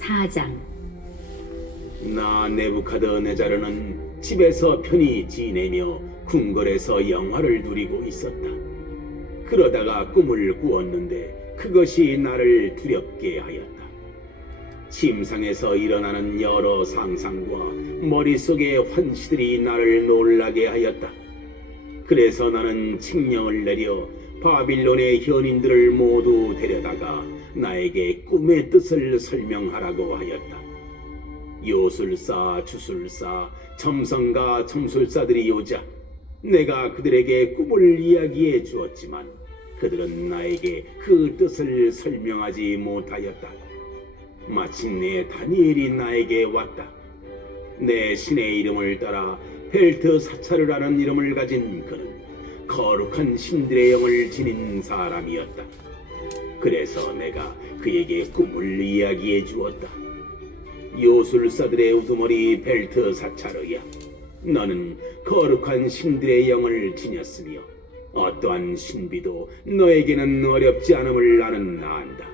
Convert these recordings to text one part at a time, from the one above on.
4장. 나 네부카드네자르는 집에서 편히 지내며 궁궐에서 영화를 누리고 있었다. 그러다가 꿈을 꾸었는데 그것이 나를 두렵게 하였다. 침상에서 일어나는 여러 상상과 머릿속의 환시들이 나를 놀라게 하였다. 그래서 나는 칙령을 내려 바빌론의 현인들을 모두 데려다가 나에게 꿈의 뜻을 설명하라고 하였다. 요술사, 주술사, 점성가, 점술사들이 오자 내가 그들에게 꿈을 이야기해 주었지만 그들은 나에게 그 뜻을 설명하지 못하였다. 마침내 다니엘이 나에게 왔다. 내 신의 이름을 따라 벨트사차르라는 이름을 가진 그는 거룩한 신들의 영을 지닌 사람이었다. 그래서 내가 그에게 꿈을 이야기해 주었다. 요술사들의 우두머리 벨트사차르야, 너는 거룩한 신들의 영을 지녔으며 어떠한 신비도 너에게는 어렵지 않음을 나는 안다.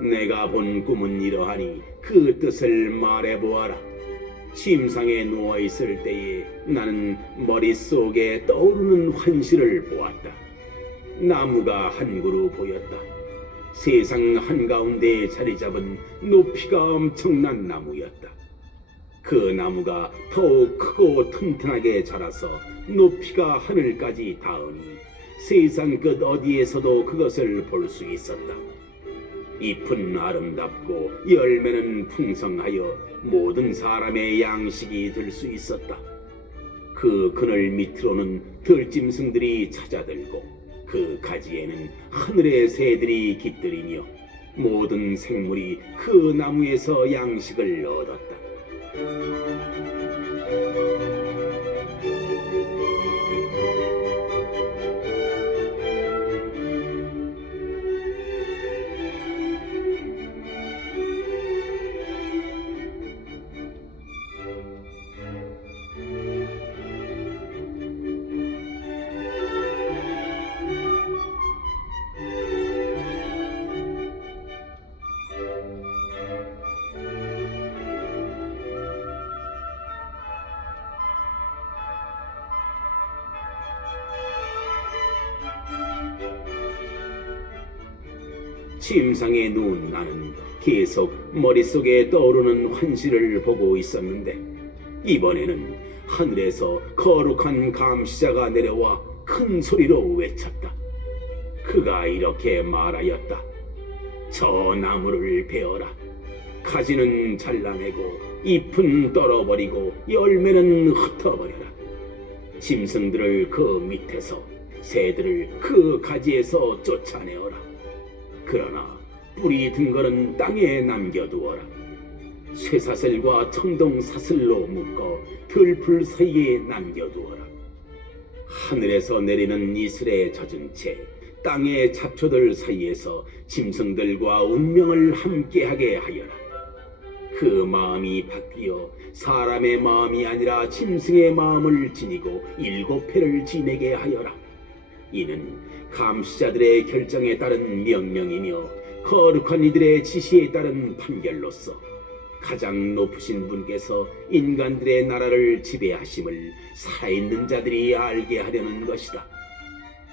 내가 본 꿈은 이러하니 그 뜻을 말해보아라. 침상에 누워있을 때에 나는 머릿속에 떠오르는 환시를 보았다. 나무가 한 그루 보였다. 세상 한가운데에 자리 잡은 높이가 엄청난 나무였다. 그 나무가 더욱 크고 튼튼하게 자라서 높이가 하늘까지 닿으니 세상 끝 어디에서도 그것을 볼 수 있었다. 잎은 아름답고 열매는 풍성하여 모든 사람의 양식이 될 수 있었다. 그 그늘 밑으로는 들짐승들이 찾아들고 그 가지에는 하늘의 새들이 깃들이며 모든 생물이 그 나무에서 양식을 얻었다. 침상에 누운 나는 계속 머릿속에 떠오르는 환시를 보고 있었는데 이번에는 하늘에서 거룩한 감시자가 내려와 큰 소리로 외쳤다. 그가 이렇게 말하였다. 저 나무를 베어라. 가지는 잘라내고 잎은 떨어버리고 열매는 흩어버려라. 짐승들을 그 밑에서 새들을 그 가지에서 쫓아내어라. 그러나 뿌리 든 것은 땅에 남겨두어라. 쇠사슬과 청동사슬로 묶어 들풀 사이에 남겨두어라. 하늘에서 내리는 이슬에 젖은 채 땅의 잡초들 사이에서 짐승들과 운명을 함께하게 하여라. 그 마음이 바뀌어 사람의 마음이 아니라 짐승의 마음을 지니고 7회를 지내게 하여라. 이는 감시자들의 결정에 따른 명령이며 거룩한 이들의 지시에 따른 판결로서 가장 높으신 분께서 인간들의 나라를 지배하심을 살아있는 자들이 알게 하려는 것이다.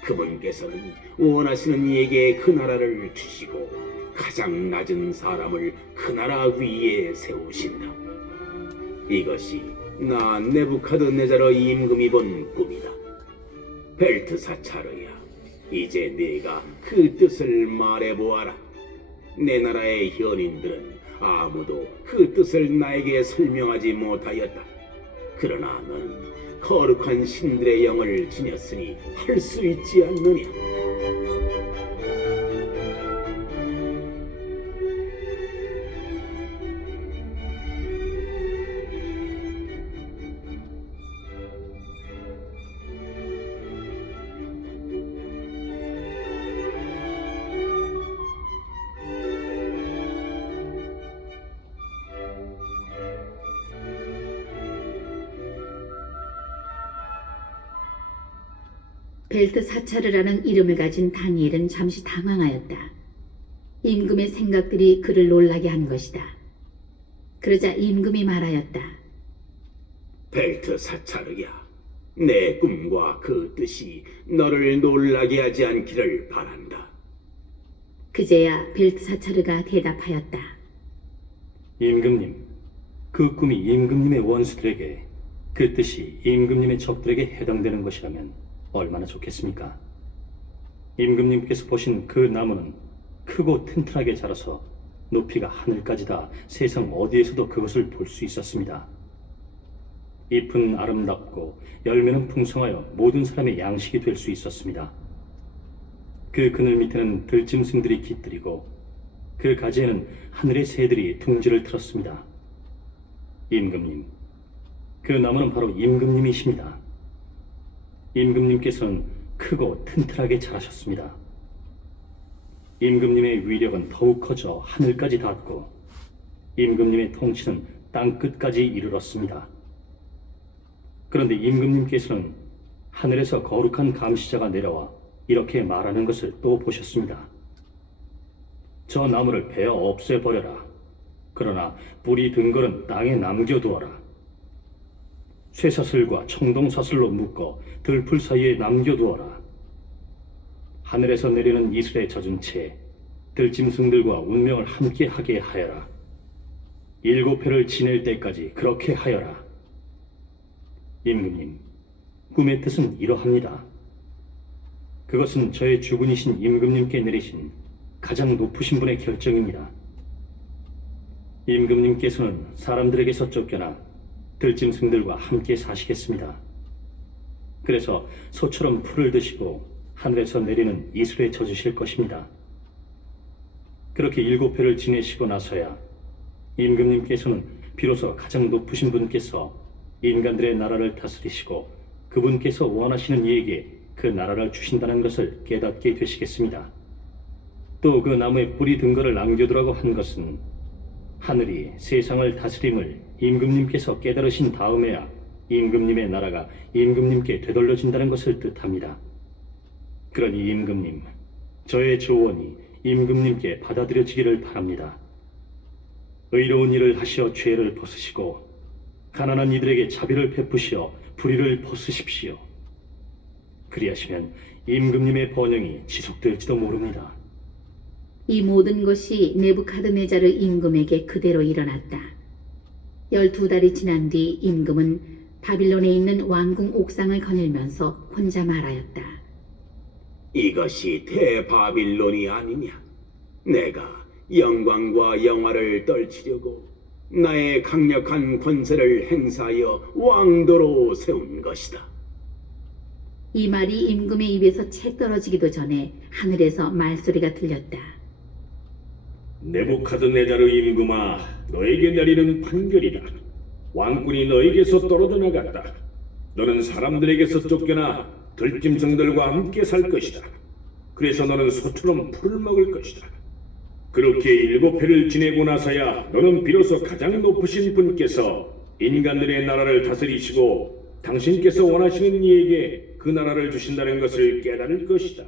그분께서는 원하시는 이에게 그 나라를 주시고 가장 낮은 사람을 그 나라 위에 세우신다. 이것이 나 네부카드네자르 임금이 본 꿈이다. 벨트사차르야, 이제 네가 그 뜻을 말해보아라. 내 나라의 현인들은 아무도 그 뜻을 나에게 설명하지 못하였다. 그러나 너는 거룩한 신들의 영을 지녔으니 할 수 있지 않느냐? 벨트사차르라는 이름을 가진 다니엘은 잠시 당황하였다. 임금의 생각들이 그를 놀라게 한 것이다. 그러자 임금이 말하였다. 벨트사차르야, 내 꿈과 그 뜻이 너를 놀라게 하지 않기를 바란다. 그제야 벨트사차르가 대답하였다. 임금님, 그 꿈이 임금님의 원수들에게, 그 뜻이 임금님의 적들에게 해당되는 것이라면 얼마나 좋겠습니까? 임금님께서 보신 그 나무는 크고 튼튼하게 자라서 높이가 하늘까지 다 세상 어디에서도 그것을 볼 수 있었습니다. 잎은 아름답고 열매는 풍성하여 모든 사람의 양식이 될 수 있었습니다. 그 그늘 밑에는 들짐승들이 깃들이고 그 가지에는 하늘의 새들이 둥지를 틀었습니다. 임금님, 그 나무는 바로 임금님이십니다. 임금님께서는 크고 튼튼하게 자라셨습니다. 임금님의 위력은 더욱 커져 하늘까지 닿았고 임금님의 통치는 땅끝까지 이르렀습니다. 그런데 임금님께서는 하늘에서 거룩한 감시자가 내려와 이렇게 말하는 것을 또 보셨습니다. 저 나무를 베어 없애버려라. 그러나 뿌리 든걸은 땅에 남겨두어라. 쇠사슬과 청동사슬로 묶어 들풀 사이에 남겨두어라. 하늘에서 내리는 이슬에 젖은 채 들짐승들과 운명을 함께 하게 하여라. 7회를 지낼 때까지 그렇게 하여라. 임금님, 꿈의 뜻은 이러합니다. 그것은 저의 주군이신 임금님께 내리신 가장 높으신 분의 결정입니다. 임금님께서는 사람들에게서 쫓겨나 들짐승들과 함께 사시겠습니다. 그래서 소처럼 풀을 드시고 하늘에서 내리는 이슬에 젖으실 것입니다. 그렇게 7회를 지내시고 나서야 임금님께서는 비로소 가장 높으신 분께서 인간들의 나라를 다스리시고 그분께서 원하시는 이에게 그 나라를 주신다는 것을 깨닫게 되시겠습니다. 또 그 나무에 뿌리 든 것을 남겨두라고 한 것은 하늘이 세상을 다스림을 임금님께서 깨달으신 다음에야 임금님의 나라가 임금님께 되돌려진다는 것을 뜻합니다. 그러니 임금님, 저의 조언이 임금님께 받아들여지기를 바랍니다. 의로운 일을 하시어 죄를 벗으시고 가난한 이들에게 자비를 베푸시어 불의를 벗으십시오. 그리하시면 임금님의 번영이 지속될지도 모릅니다. 이 모든 것이 네부카드네자르 임금에게 그대로 일어났다. 12달이 지난 뒤 임금은 바빌론에 있는 왕궁 옥상을 거닐면서 혼자 말하였다. 이것이 대바빌론이 아니냐? 내가 영광과 영화를 떨치려고 나의 강력한 권세를 행사하여 왕도로 세운 것이다. 이 말이 임금의 입에서 채 떨어지기도 전에 하늘에서 말소리가 들렸다. 네부카드네자르 임금아, 너에게 내리는 판결이다. 왕군이 너에게서 떨어져 나갔다. 너는 사람들에게서 쫓겨나 들짐승들과 함께 살 것이다. 그래서 너는 소처럼 풀을 먹을 것이다. 그렇게 7회를 지내고 나서야 너는 비로소 가장 높으신 분께서 인간들의 나라를 다스리시고 당신께서 원하시는 이에게 그 나라를 주신다는 것을 깨달을 것이다.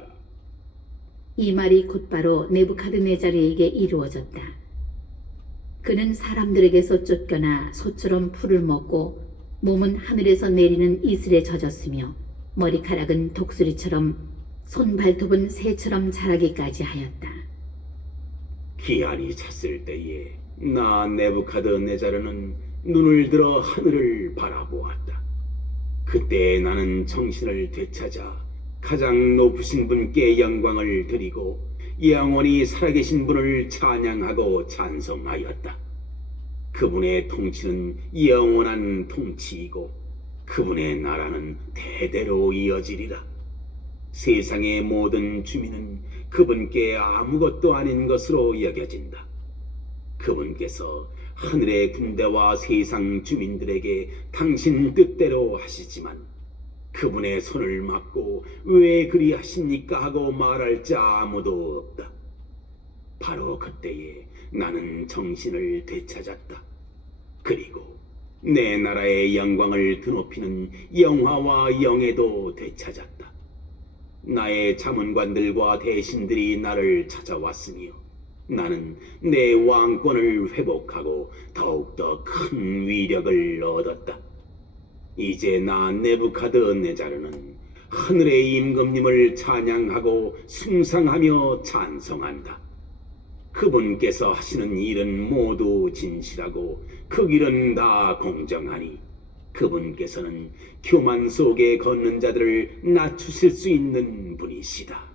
이 말이 곧바로 네부카드네자르에게 이루어졌다. 그는 사람들에게서 쫓겨나 소처럼 풀을 먹고 몸은 하늘에서 내리는 이슬에 젖었으며 머리카락은 독수리처럼 손 발톱은 새처럼 자라기까지 하였다. 기한이 찼을 때에 나 네부카드네자르는 눈을 들어 하늘을 바라보았다. 그때 나는 정신을 되찾아 가장 높으신 분께 영광을 드리고 영원히 살아계신 분을 찬양하고 찬송하였다. 그분의 통치는 영원한 통치이고 그분의 나라는 대대로 이어지리라. 세상의 모든 주민은 그분께 아무것도 아닌 것으로 여겨진다. 그분께서 하늘의 군대와 세상 주민들에게 당신 뜻대로 하시지만 그분의 손을 막고 왜 그리 하십니까 하고 말할 자 아무도 없다. 바로 그때에 나는 정신을 되찾았다. 그리고 내 나라의 영광을 드높이는 영화와 영예도 되찾았다. 나의 자문관들과 대신들이 나를 찾아왔으며 나는 내 왕권을 회복하고 더욱더 큰 위력을 얻었다. 이제 나 네부카드네자르는 하늘의 임금님을 찬양하고 숭상하며 찬송한다. 그분께서 하시는 일은 모두 진실하고 그 길은 다 공정하니 그분께서는 교만 속에 걷는 자들을 낮추실 수 있는 분이시다.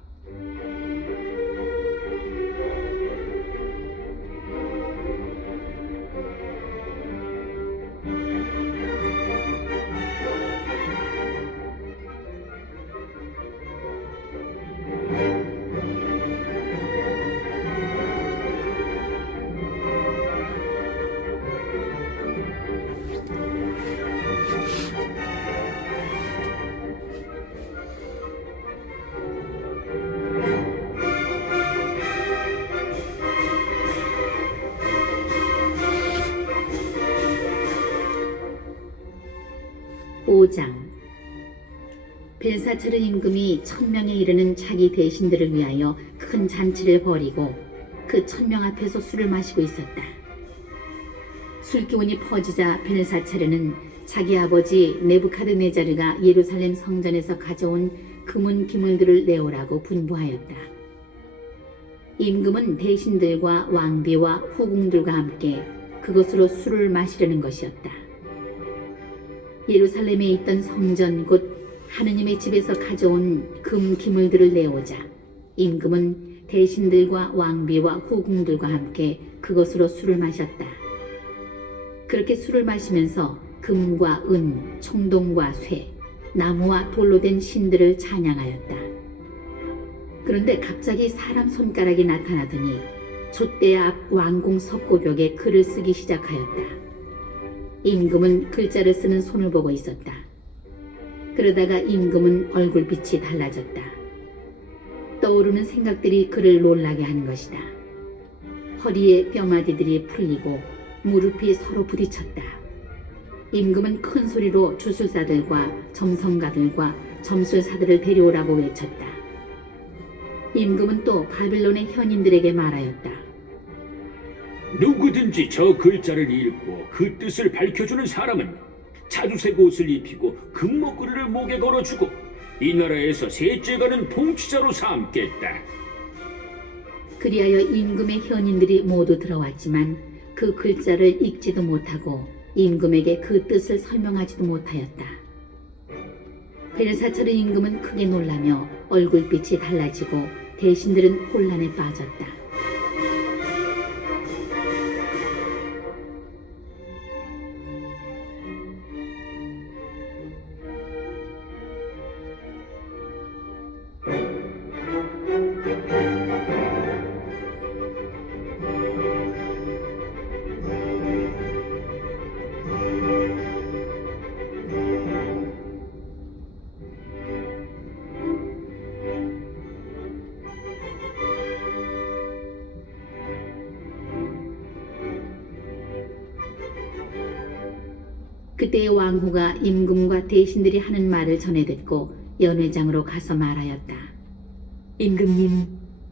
오장 벨사차르 임금이 1000명에 이르는 자기 대신들을 위하여 큰 잔치를 벌이고 그 1000명 앞에서 술을 마시고 있었다. 술기운이 퍼지자 벨사차르는 자기 아버지 네부카드네자르가 예루살렘 성전에서 가져온 금은 기물들을 내오라고 분부하였다. 임금은 대신들과 왕비와 후궁들과 함께 그것으로 술을 마시려는 것이었다. 예루살렘에 있던 성전 곧 하느님의 집에서 가져온 금 기물들을 내오자 임금은 대신들과 왕비와 후궁들과 함께 그것으로 술을 마셨다. 그렇게 술을 마시면서 금과 은, 청동과 쇠, 나무와 돌로 된 신들을 찬양하였다. 그런데 갑자기 사람 손가락이 나타나더니 촛대 앞 왕궁 석고벽에 글을 쓰기 시작하였다. 임금은 글자를 쓰는 손을 보고 있었다. 그러다가 임금은 얼굴빛이 달라졌다. 떠오르는 생각들이 그를 놀라게 한 것이다. 허리에 뼈마디들이 풀리고 무릎이 서로 부딪혔다. 임금은 큰 소리로 주술사들과 점성가들과 점술사들을 데려오라고 외쳤다. 임금은 또 바빌론의 현인들에게 말하였다. 누구든지 저 글자를 읽고 그 뜻을 밝혀주는 사람은 자주색 옷을 입히고 금목걸이를 목에 걸어주고 이 나라에서 셋째가는 통치자로 삼겠다. 그리하여 임금의 현인들이 모두 들어왔지만 그 글자를 읽지도 못하고 임금에게 그 뜻을 설명하지도 못하였다. 벨사차르 임금은 크게 놀라며 얼굴빛이 달라지고 대신들은 혼란에 빠졌다. 그때의 왕후가 임금과 대신들이 하는 말을 전해 듣고 연회장으로 가서 말하였다. 임금님,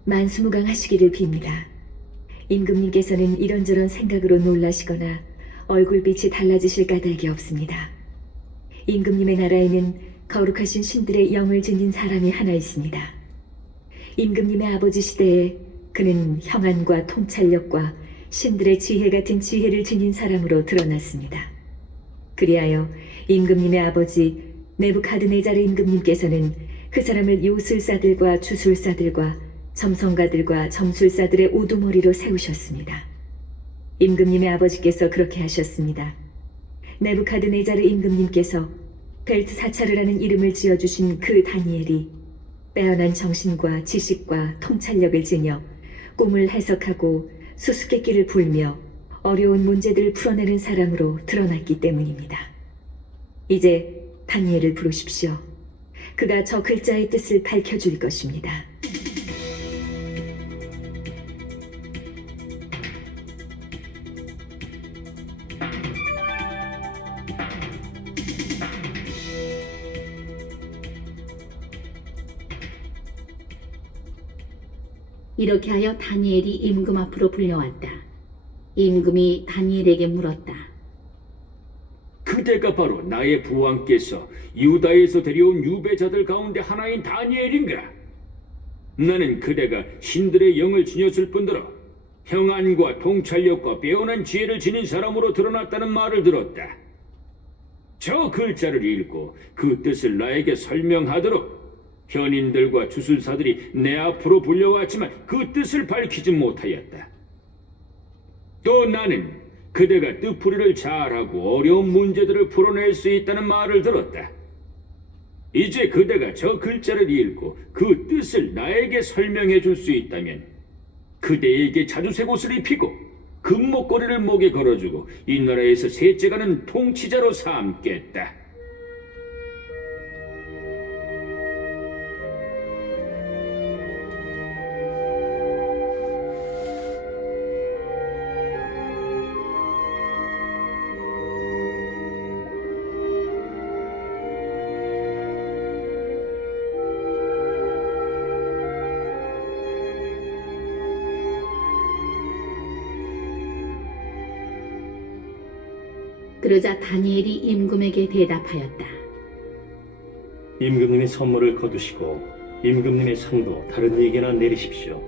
만수무강하시기를 빕니다. 임금님께서는 이런저런 생각으로 놀라시거나 얼굴빛이 달라지실 까닭이 없습니다. 임금님의 나라에는 거룩하신 신들의 영을 지닌 사람이 하나 있습니다. 임금님의 아버지 시대에 그는 형안과 통찰력과 신들의 지혜 같은 지혜를 지닌 사람으로 드러났습니다. 그리하여 임금님의 아버지 네부카드네자르 임금님께서는 그 사람을 요술사들과 주술사들과 점성가들과 점술사들의 우두머리로 세우셨습니다. 임금님의 아버지께서 그렇게 하셨습니다. 네부카드네자르 임금님께서 벨트사차르라는 이름을 지어주신 그 다니엘이 빼어난 정신과 지식과 통찰력을 지녀 꿈을 해석하고 수수께끼를 불며 어려운 문제들을 풀어내는 사람으로 드러났기 때문입니다. 이제 다니엘을 부르십시오. 그가 저 글자의 뜻을 밝혀줄 것입니다. 이렇게 하여 다니엘이 임금 앞으로 불려왔다. 임금이 다니엘에게 물었다. 그대가 바로 나의 부왕께서 유다에서 데려온 유배자들 가운데 하나인 다니엘인가? 나는 그대가 신들의 영을 지녔을 뿐더러 형안과 통찰력과 빼어난 지혜를 지닌 사람으로 드러났다는 말을 들었다. 저 글자를 읽고 그 뜻을 나에게 설명하도록 현인들과 주술사들이 내 앞으로 불려왔지만 그 뜻을 밝히지 못하였다. 또 나는 그대가 뜻풀이를 잘하고 어려운 문제들을 풀어낼 수 있다는 말을 들었다. 이제 그대가 저 글자를 읽고 그 뜻을 나에게 설명해 줄 수 있다면 그대에게 자주색 옷을 입히고 금목걸이를 목에 걸어주고 이 나라에서 셋째가는 통치자로 삼겠다. 그러자 다니엘이 임금에게 대답하였다. 임금님의 선물을 거두시고 임금님의 상도 다른 이에게나 내리십시오.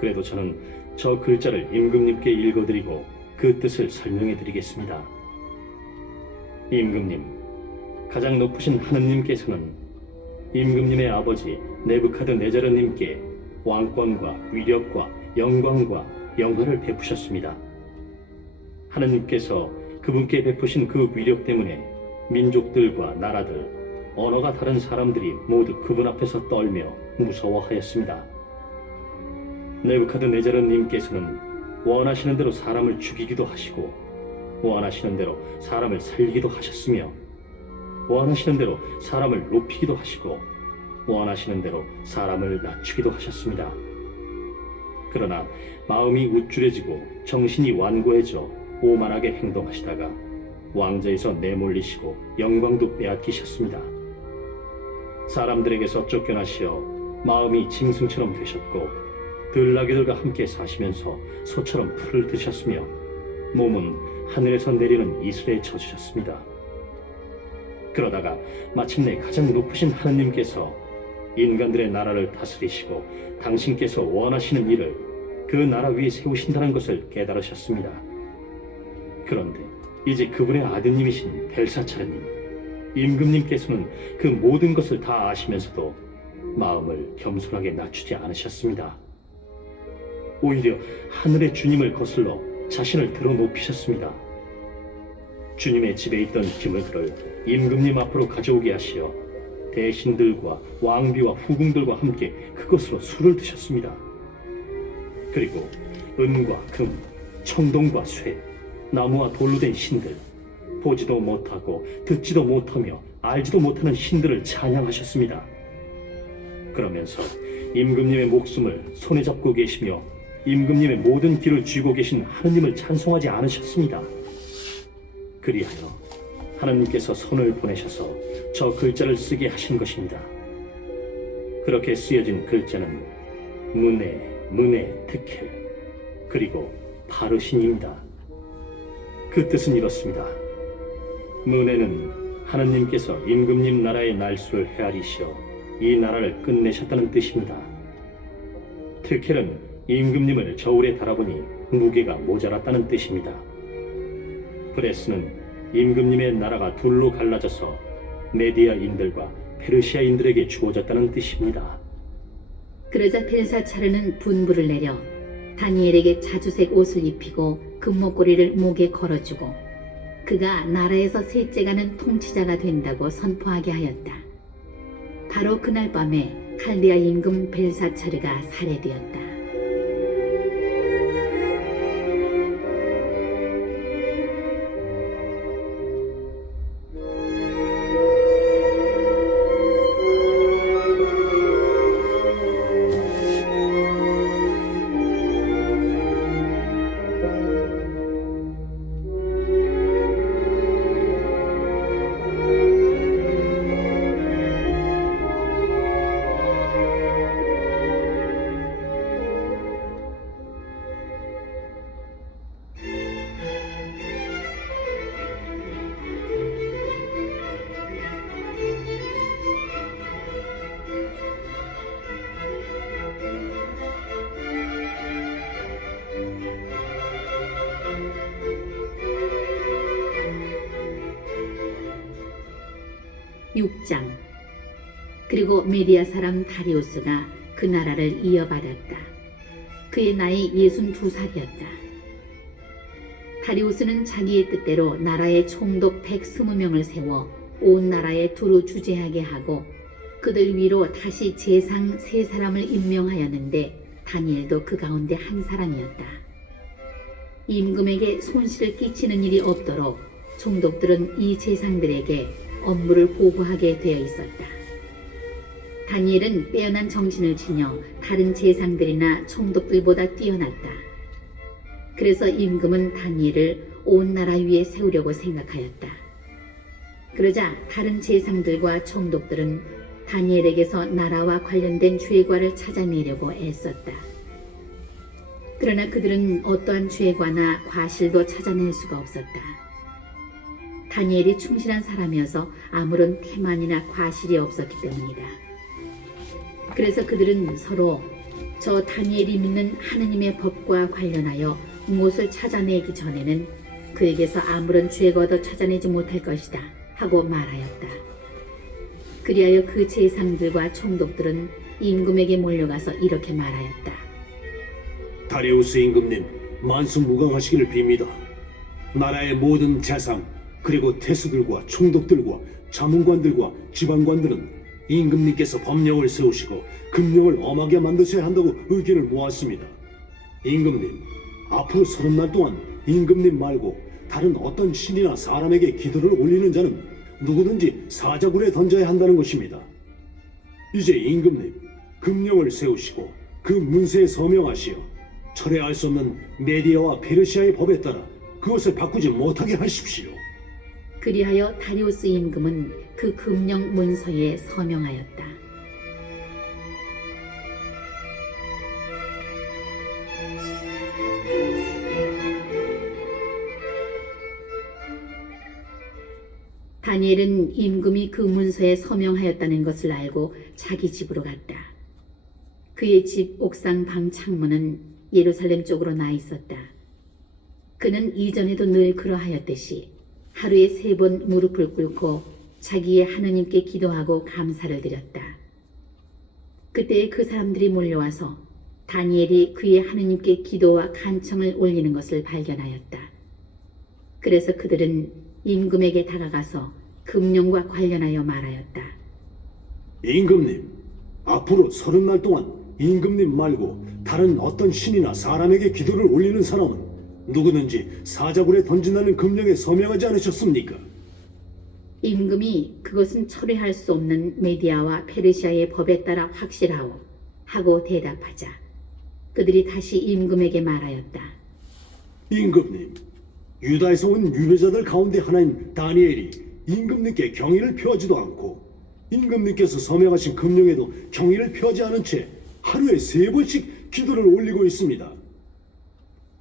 그래도 저는 저 글자를 임금님께 읽어드리고 그 뜻을 설명해드리겠습니다. 임금님, 가장 높으신 하느님께서는 임금님의 아버지 네부카드네자르님께 왕권과 위력과 영광과 영화를 베푸셨습니다. 하느님께서 그분께 베푸신 그 위력 때문에 민족들과 나라들, 언어가 다른 사람들이 모두 그분 앞에서 떨며 무서워하였습니다. 네부카드네자르님께서는 원하시는 대로 사람을 죽이기도 하시고 원하시는 대로 사람을 살리기도 하셨으며 원하시는 대로 사람을 높이기도 하시고 원하시는 대로 사람을 낮추기도 하셨습니다. 그러나 마음이 우쭐해지고 정신이 완고해져 오만하게 행동하시다가 왕좌에서 내몰리시고 영광도 빼앗기셨습니다. 사람들에게서 쫓겨나시어 마음이 짐승처럼 되셨고 들나귀들과 함께 사시면서 소처럼 풀을 드셨으며 몸은 하늘에서 내리는 이슬에 젖으셨습니다. 그러다가 마침내 가장 높으신 하느님께서 인간들의 나라를 다스리시고 당신께서 원하시는 일을 그 나라 위에 세우신다는 것을 깨달으셨습니다. 그런데 이제 그분의 아드님이신 벨사차르님, 임금님께서는 그 모든 것을 다 아시면서도 마음을 겸손하게 낮추지 않으셨습니다. 오히려 하늘의 주님을 거슬러 자신을 들어 높이셨습니다. 주님의 집에 있던 기물들을 임금님 앞으로 가져오게 하시어 대신들과 왕비와 후궁들과 함께 그것으로 술을 드셨습니다. 그리고 은과 금, 청동과 쇠, 나무와 돌로 된 신들, 보지도 못하고 듣지도 못하며 알지도 못하는 신들을 찬양하셨습니다. 그러면서 임금님의 목숨을 손에 잡고 계시며 임금님의 모든 길을 쥐고 계신 하느님을 찬송하지 않으셨습니다. 그리하여 하나님께서 손을 보내셔서 저 글자를 쓰게 하신 것입니다. 그렇게 쓰여진 글자는 문에 테켈 그리고 파르신입니다. 그 뜻은 이렇습니다. 문에는 하나님께서 임금님 나라의 날수를 헤아리시어 이 나라를 끝내셨다는 뜻입니다. 테켈은 임금님을 저울에 달아보니 무게가 모자랐다는 뜻입니다. 브레스는 임금님의 나라가 둘로 갈라져서 메디아인들과 페르시아인들에게 주어졌다는 뜻입니다. 그러자 벨사차르는 분부를 내려 다니엘에게 자주색 옷을 입히고 금목걸이를 목에 걸어주고 그가 나라에서 셋째가는 통치자가 된다고 선포하게 하였다. 바로 그날 밤에 칼디아 임금 벨사차르가 살해되었다. 6장. 그리고 메디아 사람 다리우스가 그 나라를 이어받았다. 그의 나이 62살이었다. 다리우스는 자기의 뜻대로 나라의 총독 120명을 세워 온 나라에 두루 주재하게 하고 그들 위로 다시 제상 3사람을 임명하였는데 다니엘도 그 가운데 한 사람이었다. 임금에게 손실을 끼치는 일이 없도록 총독들은 이 제상들에게 업무를 보고하게 되어 있었다. 다니엘은 빼어난 정신을 지녀 다른 제상들이나 총독들보다 뛰어났다. 그래서 임금은 다니엘을 온 나라 위에 세우려고 생각하였다. 그러자 다른 제상들과 총독들은 다니엘에게서 나라와 관련된 죄과를 찾아내려고 애썼다. 그러나 그들은 어떠한 죄과나 과실도 찾아낼 수가 없었다. 다니엘이 충실한 사람이어서 아무런 태만이나 과실이 없었기 때문이다. 그래서 그들은 서로 저 다니엘이 믿는 하느님의 법과 관련하여 무엇을 찾아내기 전에는 그에게서 아무런 죄과도 찾아내지 못할 것이다 하고 말하였다. 그리하여 그 제상들과 총독들은 임금에게 몰려가서 이렇게 말하였다. 다리우스 임금님, 만수무강하시기를 빕니다. 나라의 모든 재상, 그리고 태수들과 총독들과 자문관들과 지방관들은 임금님께서 법령을 세우시고 금령을 엄하게 만드셔야 한다고 의견을 모았습니다. 임금님, 앞으로 30날 동안 임금님 말고 다른 어떤 신이나 사람에게 기도를 올리는 자는 누구든지 사자굴에 던져야 한다는 것입니다. 이제 임금님, 금령을 세우시고 그 문서에 서명하시어 철회할 수 없는 메디아와 페르시아의 법에 따라 그것을 바꾸지 못하게 하십시오. 그리하여 다리우스 임금은 그 금령 문서에 서명하였다. 다니엘은 임금이 그 문서에 서명하였다는 것을 알고 자기 집으로 갔다. 그의 집 옥상 방 창문은 예루살렘 쪽으로 나 있었다. 그는 이전에도 늘 그러하였듯이 하루에 3번 무릎을 꿇고 자기의 하느님께 기도하고 감사를 드렸다. 그때 그 사람들이 몰려와서 다니엘이 그의 하느님께 기도와 간청을 올리는 것을 발견하였다. 그래서 그들은 임금에게 다가가서 금령과 관련하여 말하였다. 임금님, 앞으로 30날 동안 임금님 말고 다른 어떤 신이나 사람에게 기도를 올리는 사람은 누구든지 사자굴에 던진다는 금령에 서명하지 않으셨습니까? 임금이 그것은 철회할 수 없는 메디아와 페르시아의 법에 따라 확실하오 하고 대답하자 그들이 다시 임금에게 말하였다. 임금님, 유다에서 온 유배자들 가운데 하나인 다니엘이 임금님께 경의를 표하지도 않고 임금님께서 서명하신 금령에도 경의를 표하지 않은 채 하루에 3번씩 기도를 올리고 있습니다.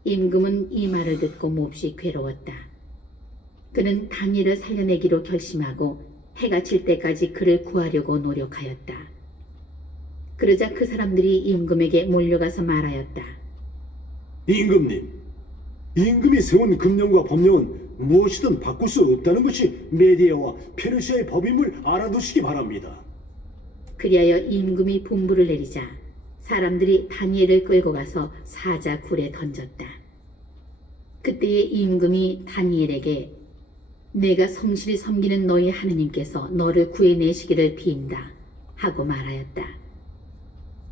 임금은 이 말을 듣고 몹시 괴로웠다. 그는 다니엘을 살려내기로 결심하고 해가 질 때까지 그를 구하려고 노력하였다. 그러자 그 사람들이 임금에게 몰려가서 말하였다. 임금님, 임금이 세운 금령과 법령은 무엇이든 바꿀 수 없다는 것이 메디아와 페르시아의 법임을 알아두시기 바랍니다. 그리하여 임금이 분부를 내리자 사람들이 다니엘을 끌고 가서 사자굴에 던졌다. 그때에 임금이 다니엘에게 내가 성실히 섬기는 너희 하느님께서 너를 구해내시기를 빈다 하고 말하였다.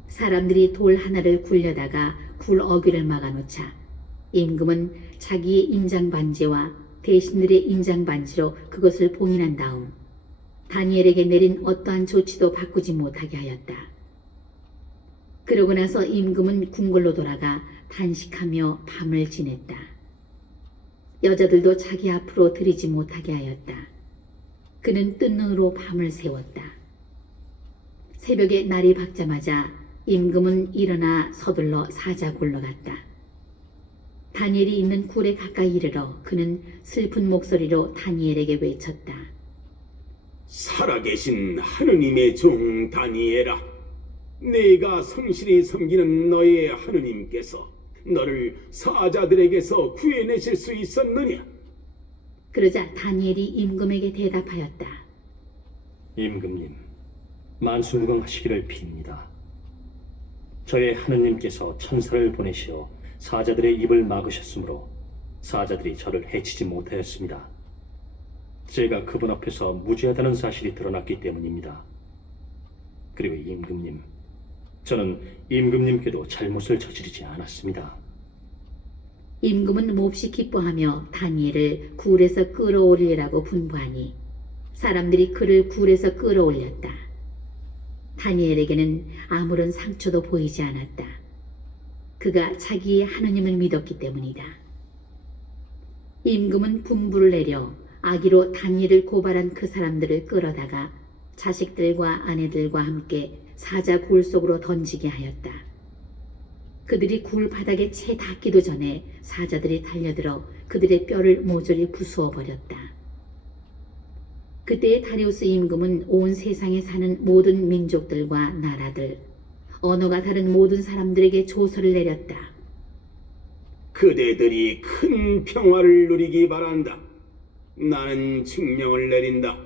사람들이 돌 하나를 굴려다가 굴 어귀를 막아놓자 임금은 자기의 인장반지와 대신들의 인장반지로 그것을 봉인한 다음 다니엘에게 내린 어떠한 조치도 바꾸지 못하게 하였다. 그러고 나서 임금은 궁궐로 돌아가 단식하며 밤을 지냈다. 여자들도 자기 앞으로 들이지 못하게 하였다. 그는 뜬 눈으로 밤을 새웠다. 새벽에 날이 밝자마자 임금은 일어나 서둘러 사자굴로 갔다. 다니엘이 있는 굴에 가까이 이르러 그는 슬픈 목소리로 다니엘에게 외쳤다. 살아계신 하느님의 종 다니엘아, 내가 성실히 섬기는 너의 하느님께서 너를 사자들에게서 구해내실 수 있었느냐? 그러자 다니엘이 임금에게 대답하였다. 임금님, 만수무강하시기를 빕니다. 저의 하느님께서 천사를 보내시어 사자들의 입을 막으셨으므로 사자들이 저를 해치지 못하였습니다. 제가 그분 앞에서 무죄하다는 사실이 드러났기 때문입니다. 그리고 임금님, 저는 임금님께도 잘못을 저지르지 않았습니다. 임금은 몹시 기뻐하며 다니엘을 굴에서 끌어올리라고 분부하니 사람들이 그를 굴에서 끌어올렸다. 다니엘에게는 아무런 상처도 보이지 않았다. 그가 자기의 하느님을 믿었기 때문이다. 임금은 분부를 내려 악의로 다니엘을 고발한 그 사람들을 끌어다가 자식들과 아내들과 함께 사자 굴 속으로 던지게 하였다. 그들이 굴 바닥에 채 닿기도 전에 사자들이 달려들어 그들의 뼈를 모조리 부수어 버렸다. 그때의 다리우스 임금은 온 세상에 사는 모든 민족들과 나라들, 언어가 다른 모든 사람들에게 조서를 내렸다. 그대들이 큰 평화를 누리기 바란다. 나는 칙령을 내린다.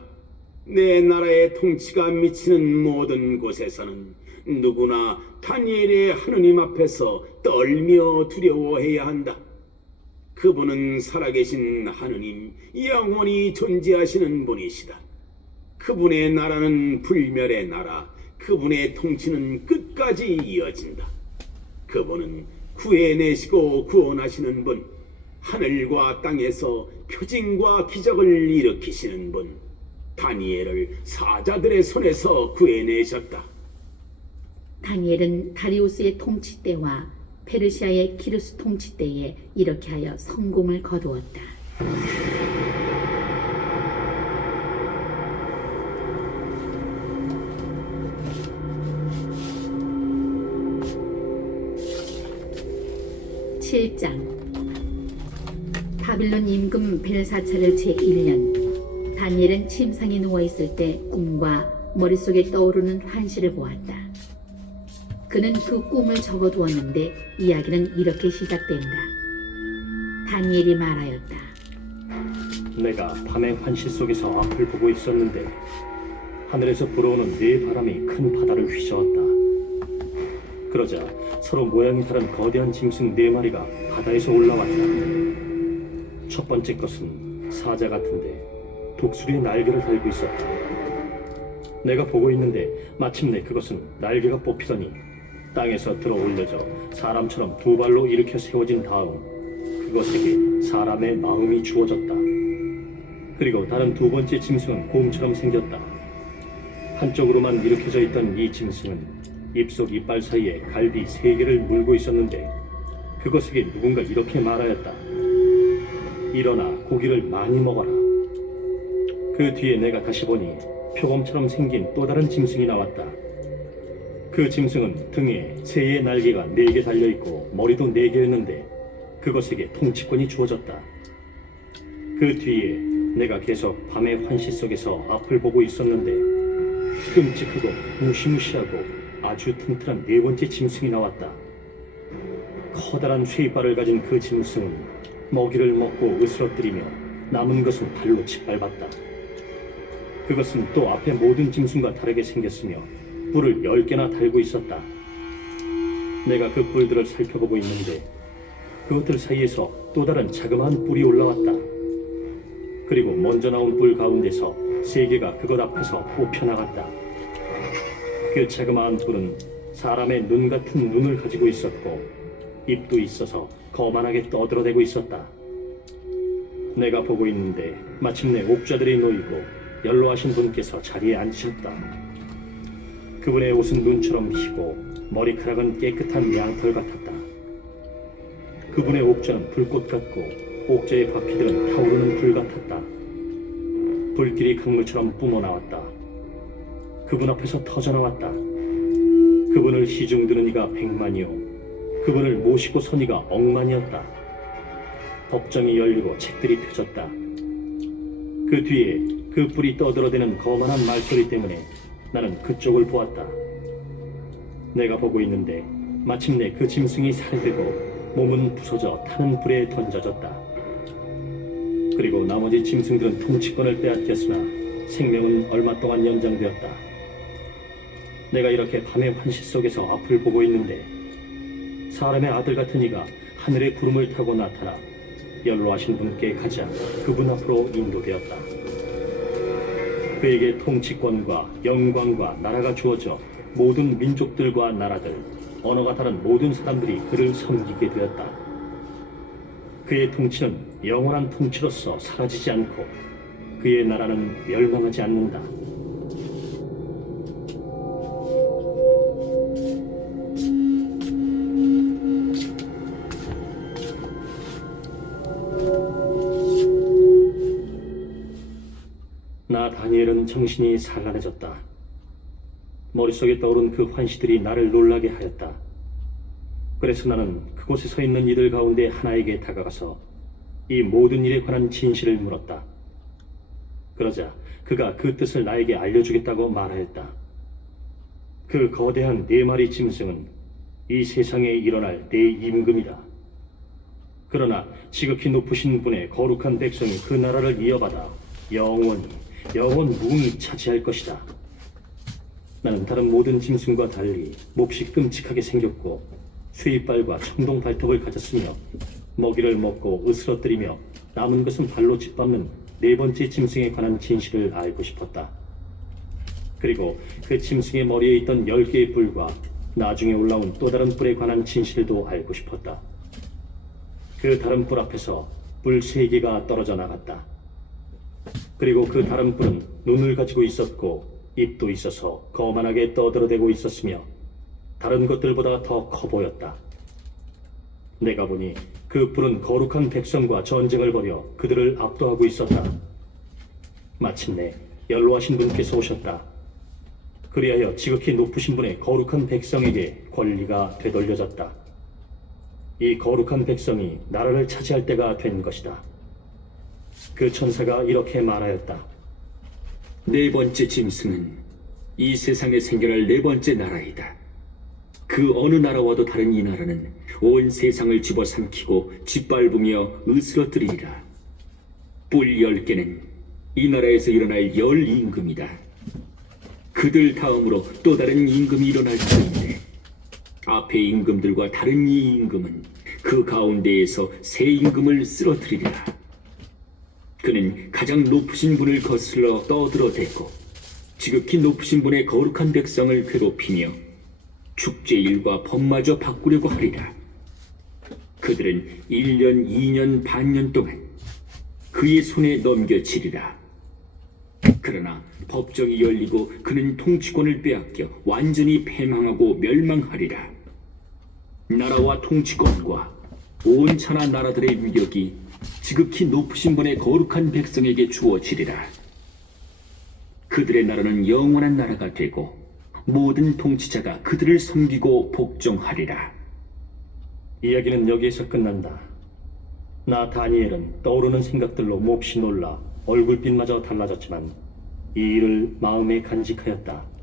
내 나라의 통치가 미치는 모든 곳에서는 누구나 다니엘의 하느님 앞에서 떨며 두려워해야 한다. 그분은 살아계신 하느님, 영원히 존재하시는 분이시다. 그분의 나라는 불멸의 나라, 그분의 통치는 끝까지 이어진다. 그분은 구해내시고 구원하시는 분, 하늘과 땅에서 표징과 기적을 일으키시는 분, 다니엘을 사자들의 손에서 구해내셨다. 다니엘은 다리우스의 통치 때와 페르시아의 키루스 통치 때에 이렇게 하여 성공을 거두었다. (7장) 바빌론 임금 벨사차르 제1년 다니엘은 침상에 누워있을 때 꿈과 머릿속에 떠오르는 환시를 보았다. 그는 그 꿈을 적어두었는데 이야기는 이렇게 시작된다. 다니엘이 말하였다. 내가 밤의 환시 속에서 앞을 보고 있었는데 하늘에서 불어오는 네 바람이 큰 바다를 휘저었다. 그러자 서로 모양이 다른 거대한 짐승 네 마리가 바다에서 올라왔다. 첫 번째 것은 사자 같은데 독수리의 날개를 달고 있었다. 내가 보고 있는데 마침내 그것은 날개가 뽑히더니 땅에서 들어 올려져 사람처럼 두 발로 일으켜 세워진 다음 그것에게 사람의 마음이 주어졌다. 그리고 다른 두 번째 짐승은 곰처럼 생겼다. 한쪽으로만 일으켜져 있던 이 짐승은 입속 이빨 사이에 갈비 3개를 물고 있었는데 그것에게 누군가 이렇게 말하였다. 일어나 고기를 많이 먹어라. 그 뒤에 내가 다시 보니 표범처럼 생긴 또 다른 짐승이 나왔다. 그 짐승은 등에 새의 날개가 4개 달려있고 머리도 4개였는데 그것에게 통치권이 주어졌다. 그 뒤에 내가 계속 밤의 환시 속에서 앞을 보고 있었는데 끔찍하고 무시무시하고 아주 튼튼한 4번째 짐승이 나왔다. 커다란 쇠이빨을 가진 그 짐승은 먹이를 먹고 으스러뜨리며 남은 것은 발로 짓밟았다. 그것은 또 앞의 모든 짐승과 다르게 생겼으며 뿔을 10개나 달고 있었다. 내가 그 뿔들을 살펴보고 있는데 그것들 사이에서 또 다른 자그마한 뿔이 올라왔다. 그리고 먼저 나온 뿔 가운데서 3개가 그것 앞에서 뽑혀나갔다. 그 자그마한 뿔은 사람의 눈 같은 눈을 가지고 있었고 입도 있어서 거만하게 떠들어대고 있었다. 내가 보고 있는데 마침내 옥좌들이 놓이고 연로하신 분께서 자리에 앉으셨다. 그분의 옷은 눈처럼 희고 머리카락은 깨끗한 양털 같았다. 그분의 옥좌는 불꽃 같고 옥좌의 바퀴들은 타오르는 불 같았다. 불길이 강물처럼 뿜어나왔다. 그분 앞에서 터져나왔다. 그분을 시중드는 이가 100만이요 그분을 모시고 선 이가 억만이었다. 법정이 열리고 책들이 펴졌다. 그 뒤에 그 뿔이 떠들어대는 거만한 말소리 때문에 나는 그쪽을 보았다. 내가 보고 있는데 마침내 그 짐승이 살되고 몸은 부서져 타는 불에 던져졌다. 그리고 나머지 짐승들은 통치권을 빼앗겼으나 생명은 얼마 동안 연장되었다. 내가 이렇게 밤의 환시 속에서 앞을 보고 있는데 사람의 아들 같은 이가 하늘의 구름을 타고 나타나 연로하신 분께 가자 그분 앞으로 인도되었다. 그에게 통치권과 영광과 나라가 주어져 모든 민족들과 나라들, 언어가 다른 모든 사람들이 그를 섬기게 되었다. 그의 통치는 영원한 통치로서 사라지지 않고 그의 나라는 멸망하지 않는다. 나 다니엘은 정신이 산란해졌다. 머릿속에 떠오른 그 환시들이 나를 놀라게 하였다. 그래서 나는 그곳에 서 있는 이들 가운데 하나에게 다가가서 이 모든 일에 관한 진실을 물었다. 그러자 그가 그 뜻을 나에게 알려주겠다고 말하였다. 그 거대한 4마리 짐승은 이 세상에 일어날 내 임금이다. 그러나 지극히 높으신 분의 거룩한 백성이 그 나라를 이어받아 영원 무궁히 차지할 것이다. 나는 다른 모든 짐승과 달리 몹시 끔찍하게 생겼고 쇠이빨과 청동 발톱을 가졌으며 먹이를 먹고 으스러뜨리며 남은 것은 발로 짓밟는 4번째 짐승에 관한 진실을 알고 싶었다. 그리고 그 짐승의 머리에 있던 10개의 뿔과 나중에 올라온 또 다른 뿔에 관한 진실도 알고 싶었다. 그 다른 뿔 앞에서 뿔 3개가 떨어져 나갔다. 그리고 그 다른 뿔은 눈을 가지고 있었고 입도 있어서 거만하게 떠들어대고 있었으며 다른 것들보다 더 커 보였다. 내가 보니 그 뿔은 거룩한 백성과 전쟁을 벌여 그들을 압도하고 있었다. 마침내 연로하신 분께서 오셨다. 그리하여 지극히 높으신 분의 거룩한 백성에게 권리가 되돌려졌다. 이 거룩한 백성이 나라를 차지할 때가 된 것이다. 그 천사가 이렇게 말하였다. 4번째 짐승은 이 세상에 생겨날 4번째 나라이다. 그 어느 나라와도 다른 이 나라는 온 세상을 집어삼키고 짓밟으며 으스러뜨리리라. 뿔 10개는 이 나라에서 일어날 10임금이다. 그들 다음으로 또 다른 임금이 일어날 터인데 앞에 임금들과 다른 이 임금은 그 가운데에서 새 임금을 쓰러뜨리리라. 그는 가장 높으신 분을 거슬러 떠들어대고 지극히 높으신 분의 거룩한 백성을 괴롭히며 축제일과 법마저 바꾸려고 하리라. 그들은 1년, 2년, 반년 동안 그의 손에 넘겨지리라. 그러나 법정이 열리고 그는 통치권을 빼앗겨 완전히 패망하고 멸망하리라. 나라와 통치권과 온천하 나라들의 위력이 지극히 높으신 분의 거룩한 백성에게 주어지리라. 그들의 나라는 영원한 나라가 되고 모든 통치자가 그들을 섬기고 복종하리라. 이야기는 여기에서 끝난다. 나 다니엘은 떠오르는 생각들로 몹시 놀라 얼굴빛마저 달라졌지만 이 일을 마음에 간직하였다.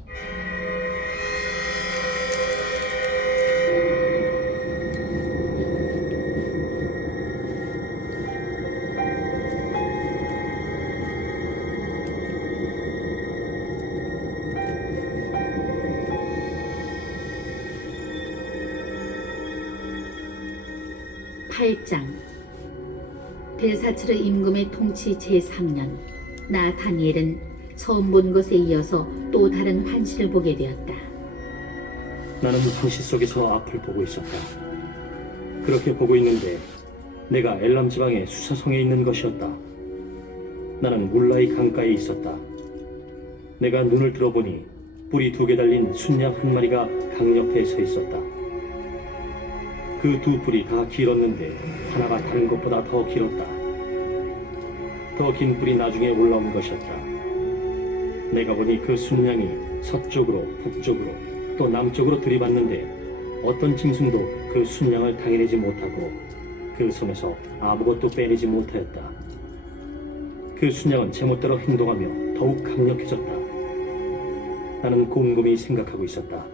(8장) 벨사츠르 임금의 통치 제3년 나 다니엘은 처음 본 것에 이어서 또 다른 환시를 보게 되었다. 나는 황시 속에서 앞을 보고 있었다. 그렇게 보고 있는데 내가 엘람 지방의 수사성에 있는 것이었다. 나는 물라이 강가에 있었다. 내가 눈을 들어보니 뿔이 2개 달린 순양 1마리가 강 옆에 서 있었다. 그 2 뿔이 다 길었는데 하나가 다른 것보다 더 길었다. 더 긴 뿔이 나중에 올라온 것이었다. 내가 보니 그 순양이 서쪽으로 북쪽으로 또 남쪽으로 들이받는데 어떤 짐승도 그 순양을 당해내지 못하고 그 손에서 아무것도 빼내지 못하였다. 그 순양은 제멋대로 행동하며 더욱 강력해졌다. 나는 곰곰이 생각하고 있었다.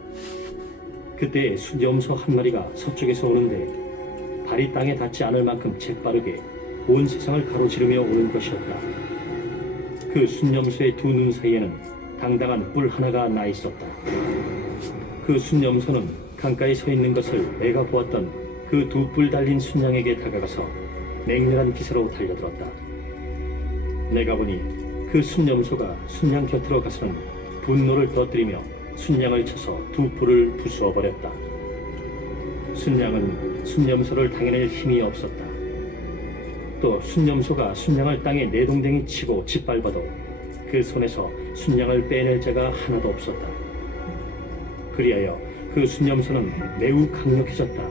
그때 순염소 1마리가 서쪽에서 오는데 발이 땅에 닿지 않을 만큼 재빠르게 온 세상을 가로지르며 오는 것이었다. 그 순념소의 두 눈 사이에는 당당한 뿔 하나가 나 있었다. 그 순념소는 강가에 서 있는 것을 내가 보았던 그 두 뿔 달린 순양에게 다가가서 맹렬한 기세로 달려들었다. 내가 보니 그 순념소가 순양 곁으로 가서는 분노를 터뜨리며 순양을 쳐서 두 뿔을 부수어 버렸다. 순양은 순념소를 당해낼 힘이 없었다. 또 순념소가 순양을 땅에 내동댕이 치고 짓밟아도 그 손에서 순양을 빼낼 자가 하나도 없었다. 그리하여 그 순념소는 매우 강력해졌다.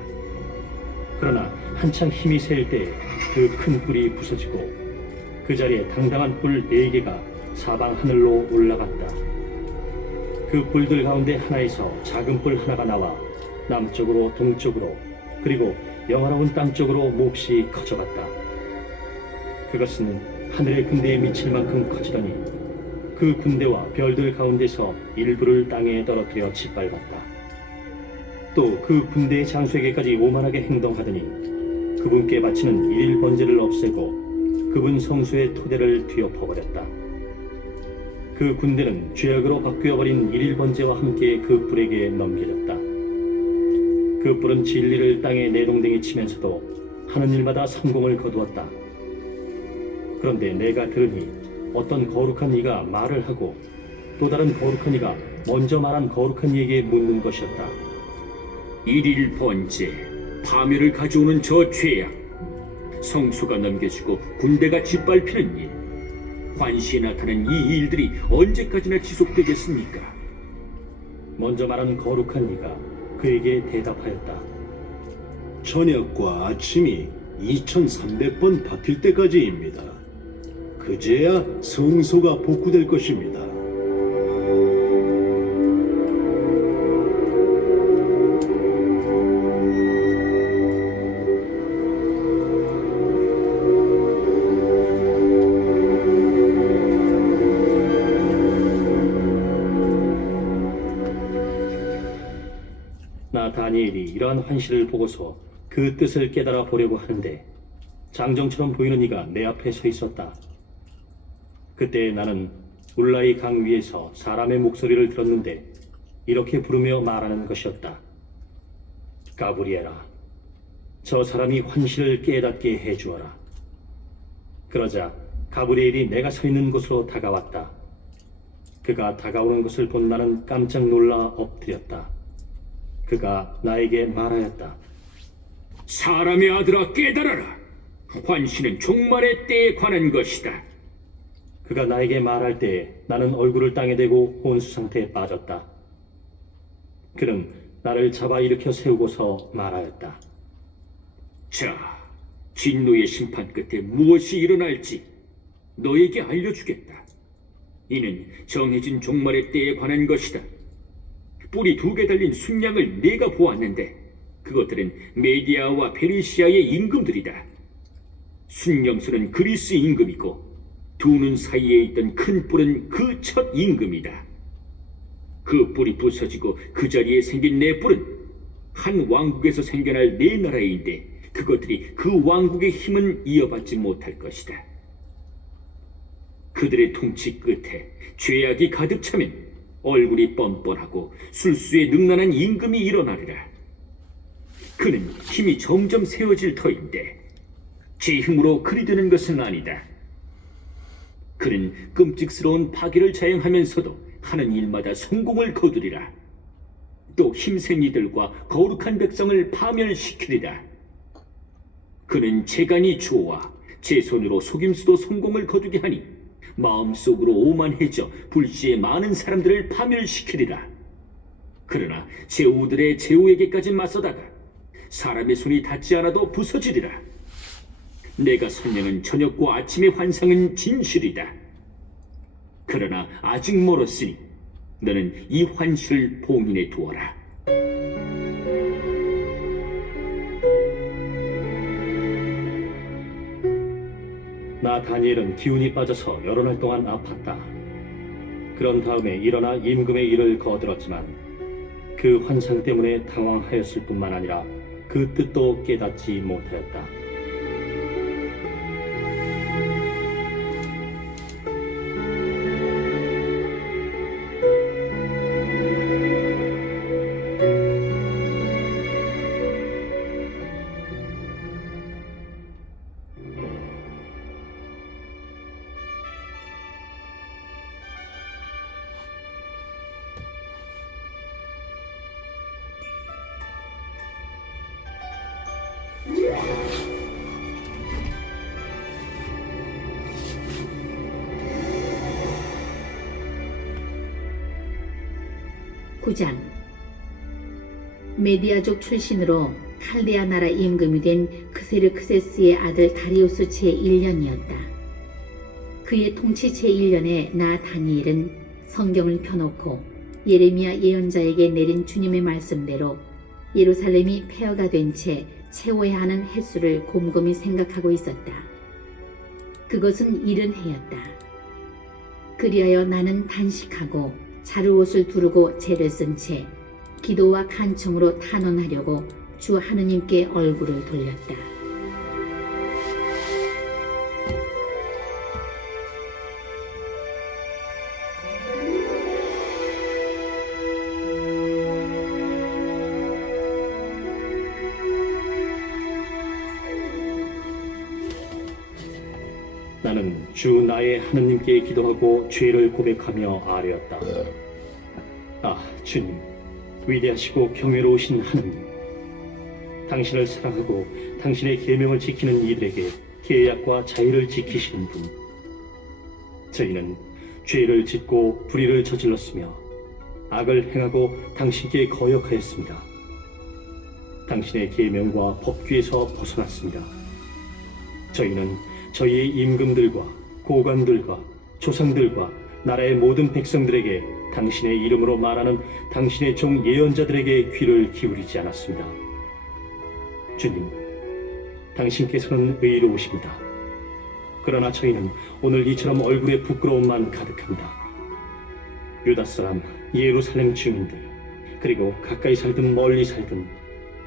그러나 한창 힘이 셀 때에 그 큰 뿔이 부서지고 그 자리에 당당한 뿔 4개가 사방 하늘로 올라갔다. 그 뿔들 가운데 하나에서 작은 뿔 하나가 나와 남쪽으로 동쪽으로 그리고 영화로운 땅 쪽으로 몹시 커져갔다. 그것은 하늘의 군대에 미칠 만큼 커지더니 그 군대와 별들 가운데서 일부를 땅에 떨어뜨려 짓밟았다. 또 그 군대의 장수에게까지 오만하게 행동하더니 그분께 바치는 일일 번제를 없애고 그분 성수의 토대를 뒤엎어버렸다. 그 군대는 죄악으로 바뀌어버린 일일 번제와 함께 그 뿔에게 넘겨졌다. 그 뿔은 진리를 땅에 내동댕이 치면서도 하는 일마다 성공을 거두었다. 그런데 내가 들으니 어떤 거룩한 이가 말을 하고 또 다른 거룩한 이가 먼저 말한 거룩한 이에게 묻는 것이었다. 일일 번제, 파멸을 가져오는 저 죄악, 성소가 넘겨지고 군대가 짓밟히는 일, 환시에 나타난 이 일들이 언제까지나 지속되겠습니까? 먼저 말한 거룩한 이가 그에게 대답하였다. 저녁과 아침이 2300번 바뀔 때까지입니다. 그제야 성소가 복구될 것입니다. 나 다니엘이 이러한 환시를 보고서 그 뜻을 깨달아 보려고 하는데 장정처럼 보이는 이가 내 앞에 서 있었다. 그때 나는 울라이 강 위에서 사람의 목소리를 들었는데 이렇게 부르며 말하는 것이었다. 가브리엘아, 저 사람이 환시를 깨닫게 해주어라. 그러자 가브리엘이 내가 서 있는 곳으로 다가왔다. 그가 다가오는 것을 본 나는 깜짝 놀라 엎드렸다. 그가 나에게 말하였다. 사람의 아들아 깨달아라. 환시는 종말의 때에 관한 것이다. 그가 나에게 말할 때 나는 얼굴을 땅에 대고 혼수 상태에 빠졌다. 그는 나를 잡아 일으켜 세우고서 말하였다. 자, 진노의 심판 끝에 무엇이 일어날지 너에게 알려주겠다. 이는 정해진 종말의 때에 관한 것이다. 뿔이 2개 달린 순양을 내가 보았는데 그것들은 메디아와 페르시아의 임금들이다. 순념수는 그리스 임금이고 두 눈 사이에 있던 큰 뿔은 그 첫 임금이다. 그 뿔이 부서지고 그 자리에 생긴 내 뿔은 한 왕국에서 생겨날 네 나라인데 그것들이 그 왕국의 힘은 이어받지 못할 것이다. 그들의 통치 끝에 죄악이 가득 차면 얼굴이 뻔뻔하고 술수에 능란한 임금이 일어나리라. 그는 힘이 점점 세워질 터인데 제 힘으로 그리 되는 것은 아니다. 그는 끔찍스러운 파괴를 자행하면서도 하는 일마다 성공을 거두리라. 또 힘센 이들과 거룩한 백성을 파멸시키리라. 그는 재간이 좋아 제 손으로 속임수도 성공을 거두게 하니 마음속으로 오만해져 불시에 많은 사람들을 파멸시키리라. 그러나 제후들의 제후에게까지 맞서다가 사람의 손이 닿지 않아도 부서지리라. 내가 설명한 저녁과 아침의 환상은 진실이다. 그러나 아직 멀었으니 너는 이 환시를 봉인해 두어라. 나 다니엘은 기운이 빠져서 여러 날 동안 아팠다. 그런 다음에 일어나 임금의 일을 거들었지만 그 환상 때문에 당황하였을 뿐만 아니라 그 뜻도 깨닫지 못하였다. (9장) 메디아족 출신으로 칼데아 나라 임금이 된 크세르크세스의 아들 다리우스 제1년이었다. 그의 통치 제1년에 나 다니엘은 성경을 펴놓고 예레미야 예언자에게 내린 주님의 말씀대로 예루살렘이 폐허가 된 채 채워야 하는 횟수를 곰곰이 생각하고 있었다. 그것은 이른 해였다. 그리하여 나는 단식하고 자루옷을 두르고 제를 쓴 채 기도와 간청으로 탄원하려고 주 하느님께 얼굴을 돌렸다. 나는 주 나의 하느님께 기도하고 죄를 고백하며 아뢰었다. 아, 주님, 위대하시고 경외로우신 하느님, 당신을 사랑하고 당신의 계명을 지키는 이들에게 계약과 자유를 지키시는 분. 저희는 죄를 짓고 불의를 저질렀으며 악을 행하고 당신께 거역하였습니다. 당신의 계명과 법규에서 벗어났습니다. 저희는 저희의 임금들과 고관들과 조상들과 나라의 모든 백성들에게 당신의 이름으로 말하는 당신의 종 예언자들에게 귀를 기울이지 않았습니다. 주님, 당신께서는 의로우십니다. 그러나 저희는 오늘 이처럼 얼굴에 부끄러움만 가득합니다. 유다 사람, 예루살렘 주민들, 그리고 가까이 살든 멀리 살든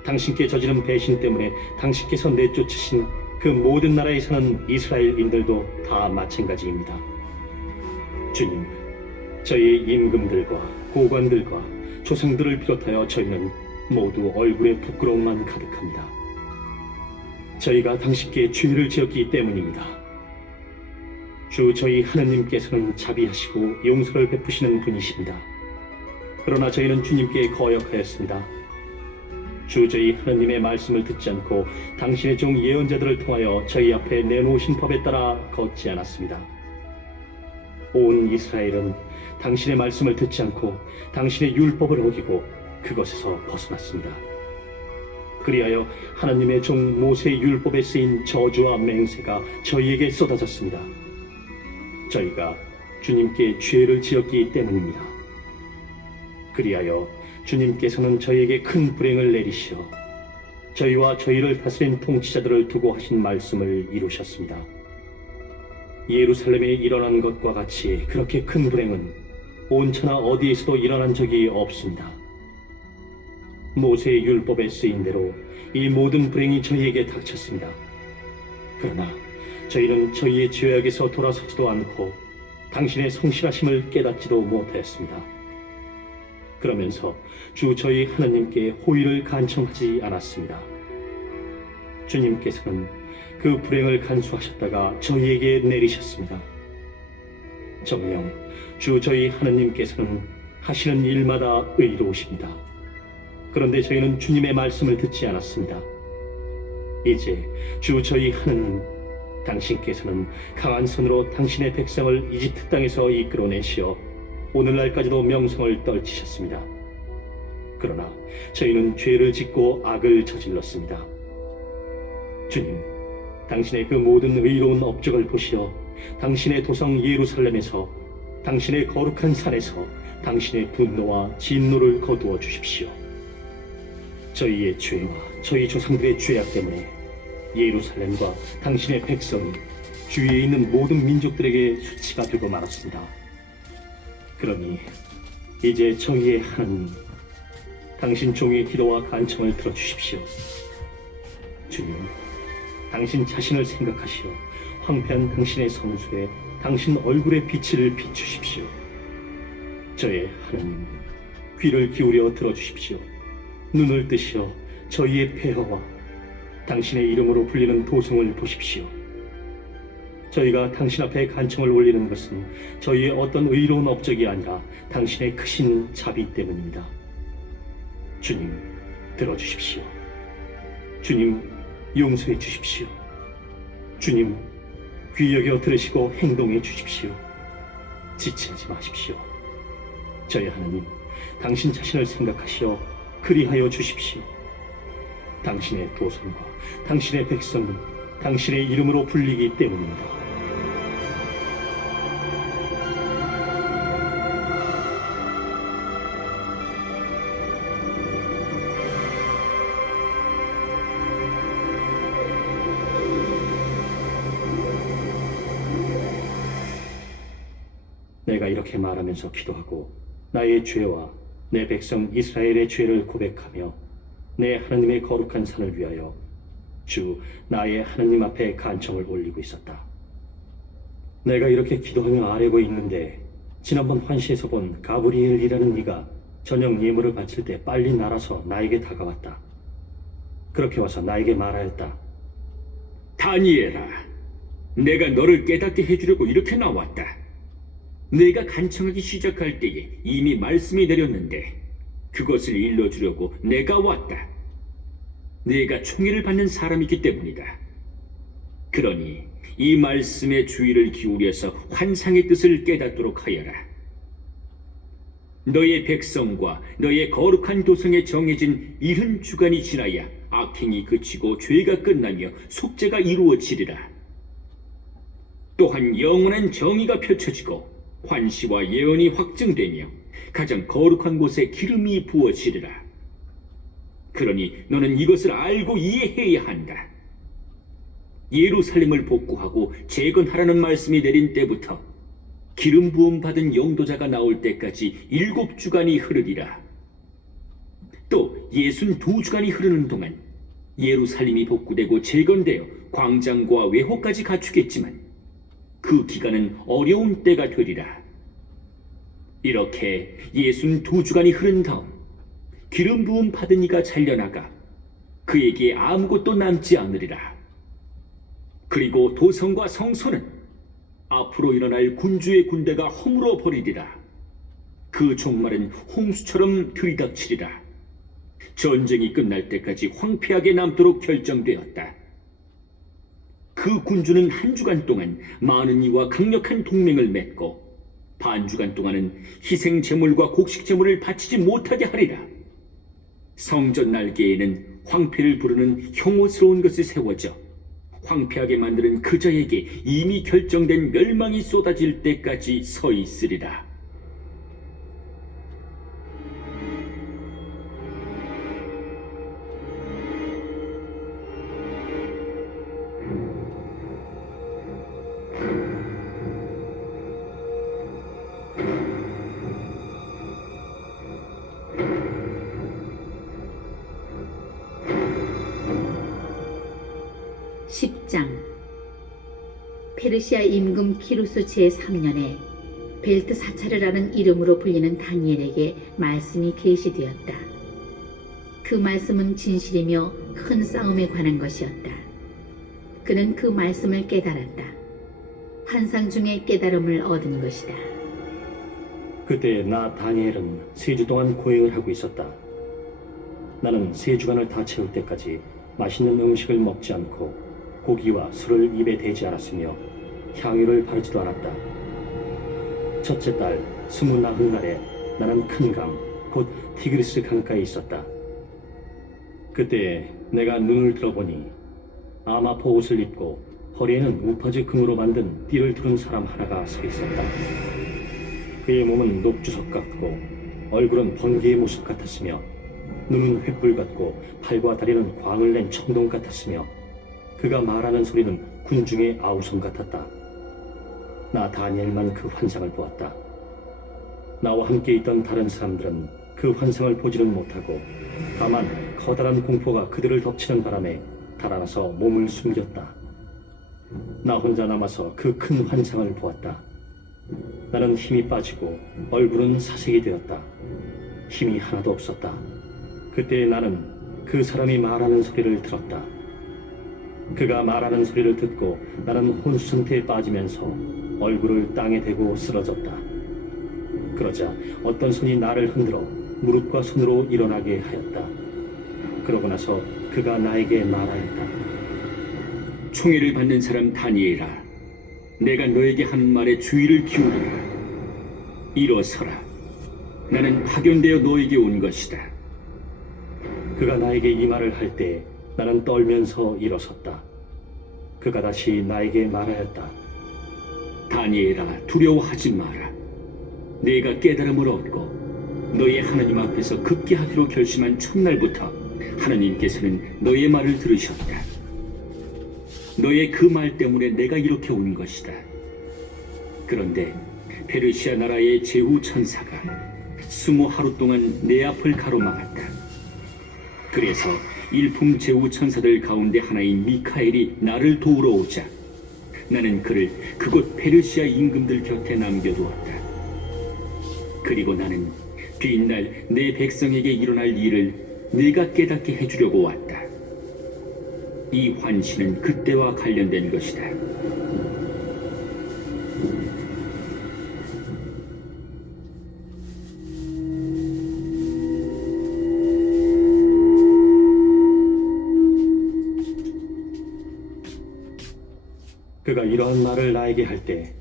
당신께 저지른 배신 때문에 당신께서 내쫓으신 그 모든 나라에 사는 이스라엘인들도 다 마찬가지입니다. 주님, 저희의 임금들과 고관들과 조상들을 비롯하여 저희는 모두 얼굴에 부끄러움만 가득합니다. 저희가 당신께 죄를 지었기 때문입니다. 주 저희 하느님께서는 자비하시고 용서를 베푸시는 분이십니다. 그러나 저희는 주님께 거역하였습니다. 주 저희 하느님의 말씀을 듣지 않고 당신의 종 예언자들을 통하여 저희 앞에 내놓으신 법에 따라 걷지 않았습니다. 온 이스라엘은 당신의 말씀을 듣지 않고 당신의 율법을 어기고 그것에서 벗어났습니다. 그리하여 하나님의 종 모세의 율법에 쓰인 저주와 맹세가 저희에게 쏟아졌습니다. 저희가 주님께 죄를 지었기 때문입니다. 그리하여 주님께서는 저희에게 큰 불행을 내리시어 저희와 저희를 다스린 통치자들을 두고 하신 말씀을 이루셨습니다. 예루살렘에 일어난 것과 같이 그렇게 큰 불행은 온 천하 어디에서도 일어난 적이 없습니다. 모세의 율법에 쓰인 대로 이 모든 불행이 저희에게 닥쳤습니다. 그러나 저희는 저희의 죄악에서 돌아서지도 않고 당신의 성실하심을 깨닫지도 못하였습니다. 그러면서 주 저희 하나님께 호의를 간청하지 않았습니다. 주님께서는 그 불행을 간수하셨다가 저희에게 내리셨습니다. 정녕 주 저희 하나님께서는 하시는 일마다 의로우십니다. 그런데 저희는 주님의 말씀을 듣지 않았습니다. 이제 주 저희 하나님, 당신께서는 강한 손으로 당신의 백성을 이집트 땅에서 이끌어내시어 오늘날까지도 명성을 떨치셨습니다. 그러나 저희는 죄를 짓고 악을 저질렀습니다. 주님, 당신의 그 모든 의로운 업적을 보시어 당신의 도성 예루살렘에서 당신의 거룩한 산에서 당신의 분노와 진노를 거두어 주십시오. 저희의 죄와 저희 조상들의 죄악 때문에 예루살렘과 당신의 백성이 주위에 있는 모든 민족들에게 수치가 되고 말았습니다. 그러니 이제 저희의 하나님, 당신 종의 기도와 간청을 들어주십시오. 주님, 당신 자신을 생각하시어 황폐한 당신의 성소에 당신 얼굴의 빛을 비추십시오. 저의 하나님, 귀를 기울여 들어주십시오. 눈을 뜨시어 저희의 폐허와 당신의 이름으로 불리는 도성을 보십시오. 저희가 당신 앞에 간청을 올리는 것은 저희의 어떤 의로운 업적이 아니라 당신의 크신 자비 때문입니다. 주님, 들어주십시오. 주님, 용서해 주십시오. 주님, 귀 여겨 들으시고 행동해 주십시오. 지체하지 마십시오. 저희 하나님, 당신 자신을 생각하시어 그리하여 주십시오. 당신의 도성과 당신의 백성은 당신의 이름으로 불리기 때문입니다. 내가 이렇게 말하면서 기도하고 나의 죄와 내 백성 이스라엘의 죄를 고백하며 내 하나님의 거룩한 산을 위하여 주 나의 하나님 앞에 간청을 올리고 있었다. 내가 이렇게 기도하며 아뢰고 있는데 지난번 환시에서 본 가브리엘이라는 이가 저녁 예물을 바칠 때 빨리 날아서 나에게 다가왔다. 그렇게 와서 나에게 말하였다. 다니엘아, 내가 너를 깨닫게 해주려고 이렇게 나왔다. 내가 간청하기 시작할 때에 이미 말씀이 내렸는데 그것을 일러주려고 내가 왔다. 내가 총애를 받는 사람이기 때문이다. 그러니 이 말씀에 주의를 기울여서 환상의 뜻을 깨닫도록 하여라. 너의 백성과 너의 거룩한 도성에 정해진 70주간이 지나야 악행이 그치고 죄가 끝나며 속죄가 이루어지리라. 또한 영원한 정의가 펼쳐지고 환시와 예언이 확증되며 가장 거룩한 곳에 기름이 부어지리라. 그러니 너는 이것을 알고 이해해야 한다. 예루살렘을 복구하고 재건하라는 말씀이 내린 때부터 기름 부음 받은 영도자가 나올 때까지 7주간이 흐르리라. 또 62주간이 흐르는 동안 예루살렘이 복구되고 재건되어 광장과 외호까지 갖추겠지만 그 기간은 어려운 때가 되리라. 이렇게 62주간이 흐른 다음 기름 부음 받은 이가 잘려나가 그에게 아무것도 남지 않으리라. 그리고 도성과 성소는 앞으로 일어날 군주의 군대가 허물어 버리리라. 그 종말은 홍수처럼 들이닥치리라. 전쟁이 끝날 때까지 황폐하게 남도록 결정되었다. 그 군주는 1주간 동안 많은 이와 강력한 동맹을 맺고 반주간 동안은 희생 제물과 곡식 제물을 바치지 못하게 하리라. 성전 날개에는 황폐를 부르는 혐오스러운 것이 세워져 황폐하게 만드는 그자에게 이미 결정된 멸망이 쏟아질 때까지 서 있으리라. 페르시아 임금 키루스 제3년에 벨트사차르라는 이름으로 불리는 다니엘에게 말씀이 계시되었다. 그 말씀은 진실이며 큰 싸움에 관한 것이었다. 그는 그 말씀을 깨달았다. 환상 중에 깨달음을 얻은 것이다. 그때 나 다니엘은 3주 동안 고행을 하고 있었다. 나는 3주간을 다 채울 때까지 맛있는 음식을 먹지 않고 고기와 술을 입에 대지 않았으며 향유를 바르지도 않았다. 첫째 달 29날에 나는 큰 강, 곧 티그리스 강가에 있었다. 그때 내가 눈을 들어보니 아마포 옷을 입고 허리에는 우파즈 금으로 만든 띠를 두른 사람 하나가 서 있었다. 그의 몸은 녹주석 같고 얼굴은 번개의 모습 같았으며 눈은 횃불 같고 팔과 다리는 광을 낸 청동 같았으며 그가 말하는 소리는 군중의 아우성 같았다. 나 다니엘만 그 환상을 보았다. 나와 함께 있던 다른 사람들은 그 환상을 보지는 못하고 다만 커다란 공포가 그들을 덮치는 바람에 달아나서 몸을 숨겼다. 나 혼자 남아서 그 큰 환상을 보았다. 나는 힘이 빠지고 얼굴은 사색이 되었다. 힘이 하나도 없었다. 그때 나는 그 사람이 말하는 소리를 들었다. 그가 말하는 소리를 듣고 나는 혼수 상태에 빠지면서 얼굴을 땅에 대고 쓰러졌다. 그러자 어떤 손이 나를 흔들어 무릎과 손으로 일어나게 하였다. 그러고 나서 그가 나에게 말하였다. 총애를 받는 사람 다니엘아, 내가 너에게 하는 말에 주의를 기울여라. 일어서라. 나는 파견되어 너에게 온 것이다. 그가 나에게 이 말을 할 때 나는 떨면서 일어섰다. 그가 다시 나에게 말하였다. 다니엘아, 두려워하지 마라. 내가 깨달음을 얻고 너의 하나님 앞에서 급기하기로 결심한 첫날부터 하나님께서는 너의 말을 들으셨다. 너의 그 말 때문에 내가 이렇게 온 것이다. 그런데 페르시아 나라의 제후 천사가 20하루 동안 내 앞을 가로막았다. 그래서 일품 제후 천사들 가운데 하나인 미카엘이 나를 도우러 오자 나는 그를 그곳 페르시아 임금들 곁에 남겨두었다. 그리고 나는 뒷날 내 백성에게 일어날 일을 네가 깨닫게 해주려고 왔다. 이 환시는 그때와 관련된 것이다. 그가 이러한 말을 나에게 할 때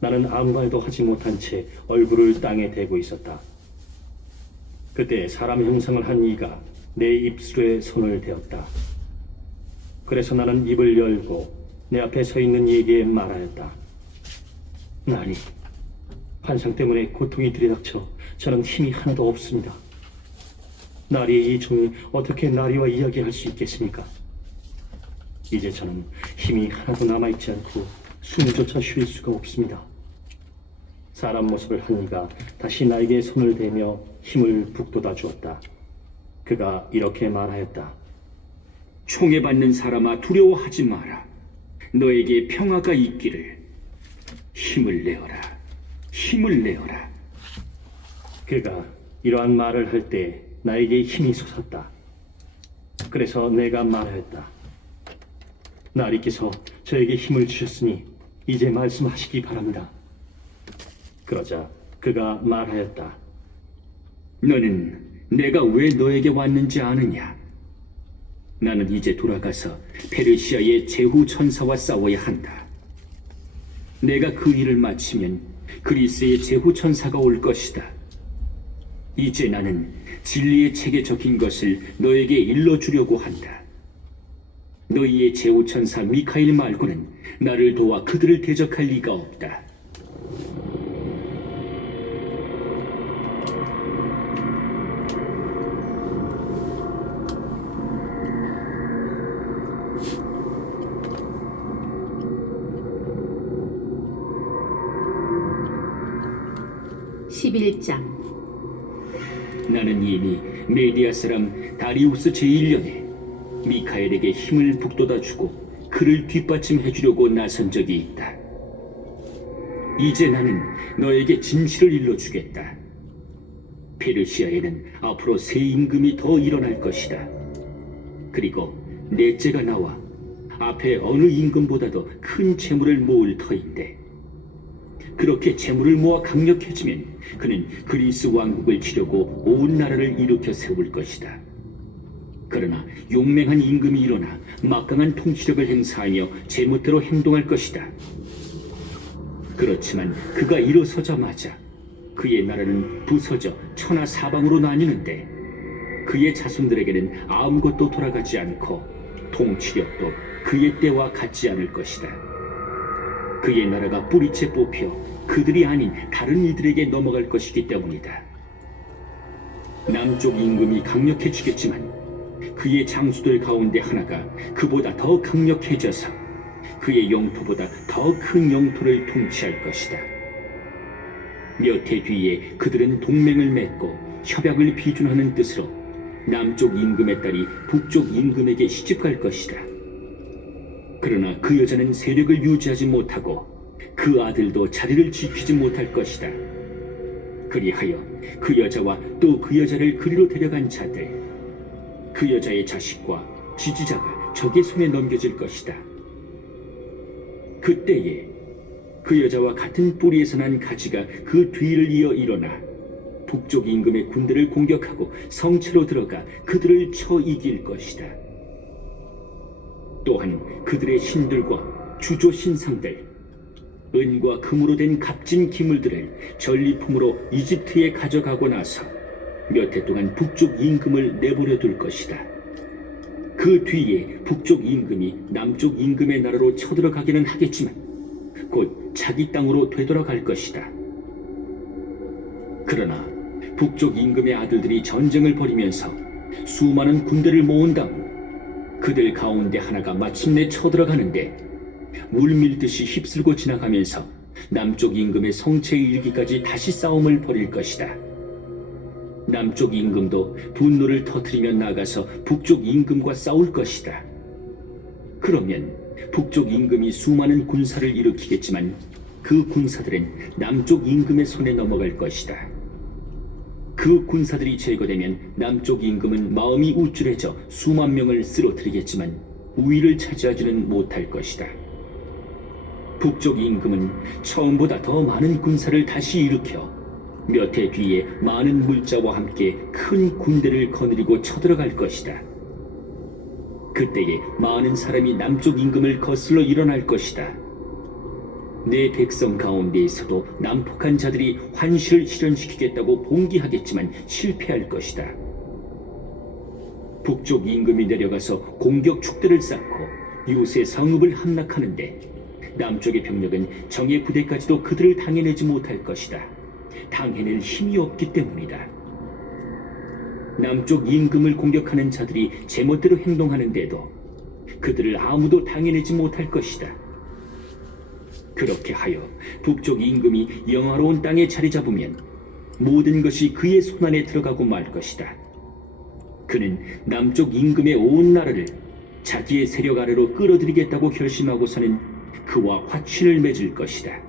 나는 아무 말도 하지 못한 채 얼굴을 땅에 대고 있었다. 그때 사람 형상을 한 이가 내 입술에 손을 대었다. 그래서 나는 입을 열고 내 앞에 서 있는 이에게 말하였다. 나리, 환상 때문에 고통이 들이닥쳐 저는 힘이 하나도 없습니다. 나리의 이 종이 어떻게 나리와 이야기할 수 있겠습니까? 이제 저는 힘이 하나도 남아있지 않고 숨조차 쉴 수가 없습니다. 사람 모습을 한 이가 다시 나에게 손을 대며 힘을 북돋아 주었다. 그가 이렇게 말하였다. 총애받는 사람아, 두려워하지 마라. 너에게 평화가 있기를. 힘을 내어라. 힘을 내어라. 그가 이러한 말을 할 때 나에게 힘이 솟았다. 그래서 내가 말하였다. 나리께서 저에게 힘을 주셨으니 이제 말씀하시기 바랍니다. 그러자 그가 말하였다. 너는 내가 왜 너에게 왔는지 아느냐? 나는 이제 돌아가서 페르시아의 제후 천사와 싸워야 한다. 내가 그 일을 마치면 그리스의 제후 천사가 올 것이다. 이제 나는 진리의 책에 적힌 것을 너에게 일러주려고 한다. 너희의 제후 천사 미카엘 말고는 나를 도와 그들을 대적할 리가 없다. 나는 이미 메디아 사람 다리우스 제1년에 미카엘에게 힘을 북돋아주고 그를 뒷받침해주려고 나선 적이 있다. 이제 나는 너에게 진실을 일러주겠다. 페르시아에는 앞으로 새 임금이 더 일어날 것이다. 그리고 넷째가 나와 앞에 어느 임금보다도 큰 재물을 모을 터인데 그렇게 재물을 모아 강력해지면 그는 그리스 왕국을 치려고 온 나라를 일으켜 세울 것이다. 그러나 용맹한 임금이 일어나 막강한 통치력을 행사하며 제멋대로 행동할 것이다. 그렇지만 그가 일어서자마자 그의 나라는 부서져 천하 사방으로 나뉘는데 그의 자손들에게는 아무것도 돌아가지 않고 통치력도 그의 때와 같지 않을 것이다. 그의 나라가 뿌리채 뽑혀 그들이 아닌 다른 이들에게 넘어갈 것이기 때문이다. 남쪽 임금이 강력해지겠지만 그의 장수들 가운데 하나가 그보다 더 강력해져서 그의 영토보다 더 큰 영토를 통치할 것이다. 몇 해 뒤에 그들은 동맹을 맺고 협약을 비준하는 뜻으로 남쪽 임금의 딸이 북쪽 임금에게 시집갈 것이다. 그러나 그 여자는 세력을 유지하지 못하고 그 아들도 자리를 지키지 못할 것이다. 그리하여 그 여자와 또 그 여자를 그리로 데려간 자들, 그 여자의 자식과 지지자가 적의 손에 넘겨질 것이다. 그때에 그 여자와 같은 뿌리에서 난 가지가 그 뒤를 이어 일어나 북쪽 임금의 군대를 공격하고 성체로 들어가 그들을 쳐 이길 것이다. 또한 그들의 신들과 주조 신상들, 은과 금으로 된 값진 기물들을 전리품으로 이집트에 가져가고 나서 몇 해 동안 북쪽 임금을 내버려 둘 것이다. 그 뒤에 북쪽 임금이 남쪽 임금의 나라로 쳐들어가기는 하겠지만 곧 자기 땅으로 되돌아갈 것이다. 그러나 북쪽 임금의 아들들이 전쟁을 벌이면서 수많은 군대를 모은 다음 그들 가운데 하나가 마침내 쳐들어가는데 물밀듯이 휩쓸고 지나가면서 남쪽 임금의 성체에 이르기까지 다시 싸움을 벌일 것이다. 남쪽 임금도 분노를 터뜨리며 나가서 북쪽 임금과 싸울 것이다. 그러면 북쪽 임금이 수많은 군사를 일으키겠지만 그 군사들은 남쪽 임금의 손에 넘어갈 것이다. 그 군사들이 제거되면 남쪽 임금은 마음이 우쭐해져 수만 명을 쓰러뜨리겠지만 우위를 차지하지는 못할 것이다. 북쪽 임금은 처음보다 더 많은 군사를 다시 일으켜 몇 해 뒤에 많은 물자와 함께 큰 군대를 거느리고 쳐들어갈 것이다. 그때에 많은 사람이 남쪽 임금을 거슬러 일어날 것이다. 내 백성 가운데에서도 난폭한 자들이 환시를 실현시키겠다고 봉기하겠지만 실패할 것이다. 북쪽 임금이 내려가서 공격 축대를 쌓고 요새 성읍을 함락하는데 남쪽의 병력은 정예 부대까지도 그들을 당해내지 못할 것이다. 당해낼 힘이 없기 때문이다. 남쪽 임금을 공격하는 자들이 제멋대로 행동하는데도 그들을 아무도 당해내지 못할 것이다. 그렇게 하여 북쪽 임금이 영화로운 땅에 자리 잡으면 모든 것이 그의 손안에 들어가고 말 것이다. 그는 남쪽 임금의 온 나라를 자기의 세력 아래로 끌어들이겠다고 결심하고서는 그와 화친을 맺을 것이다.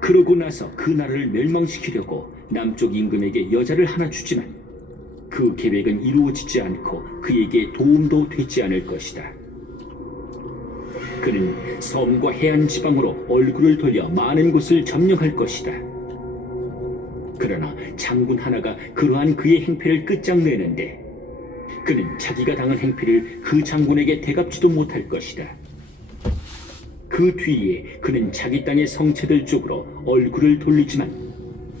그러고 나서 그 나라를 멸망시키려고 남쪽 임금에게 여자를 하나 주지만 그 계획은 이루어지지 않고 그에게 도움도 되지 않을 것이다. 그는 섬과 해안 지방으로 얼굴을 돌려 많은 곳을 점령할 것이다. 그러나 장군 하나가 그러한 그의 행패를 끝장내는데 그는 자기가 당한 행패를 그 장군에게 대갚지도 못할 것이다. 그 뒤에 그는 자기 땅의 성체들 쪽으로 얼굴을 돌리지만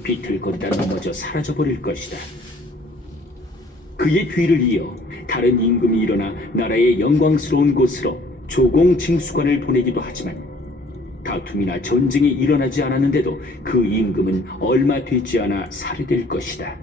비틀거리다 넘어져 사라져버릴 것이다. 그의 뒤를 이어 다른 임금이 일어나 나라의 영광스러운 곳으로 조공징수관을 보내기도 하지만 다툼이나 전쟁이 일어나지 않았는데도 그 임금은 얼마 되지 않아 살해될 것이다.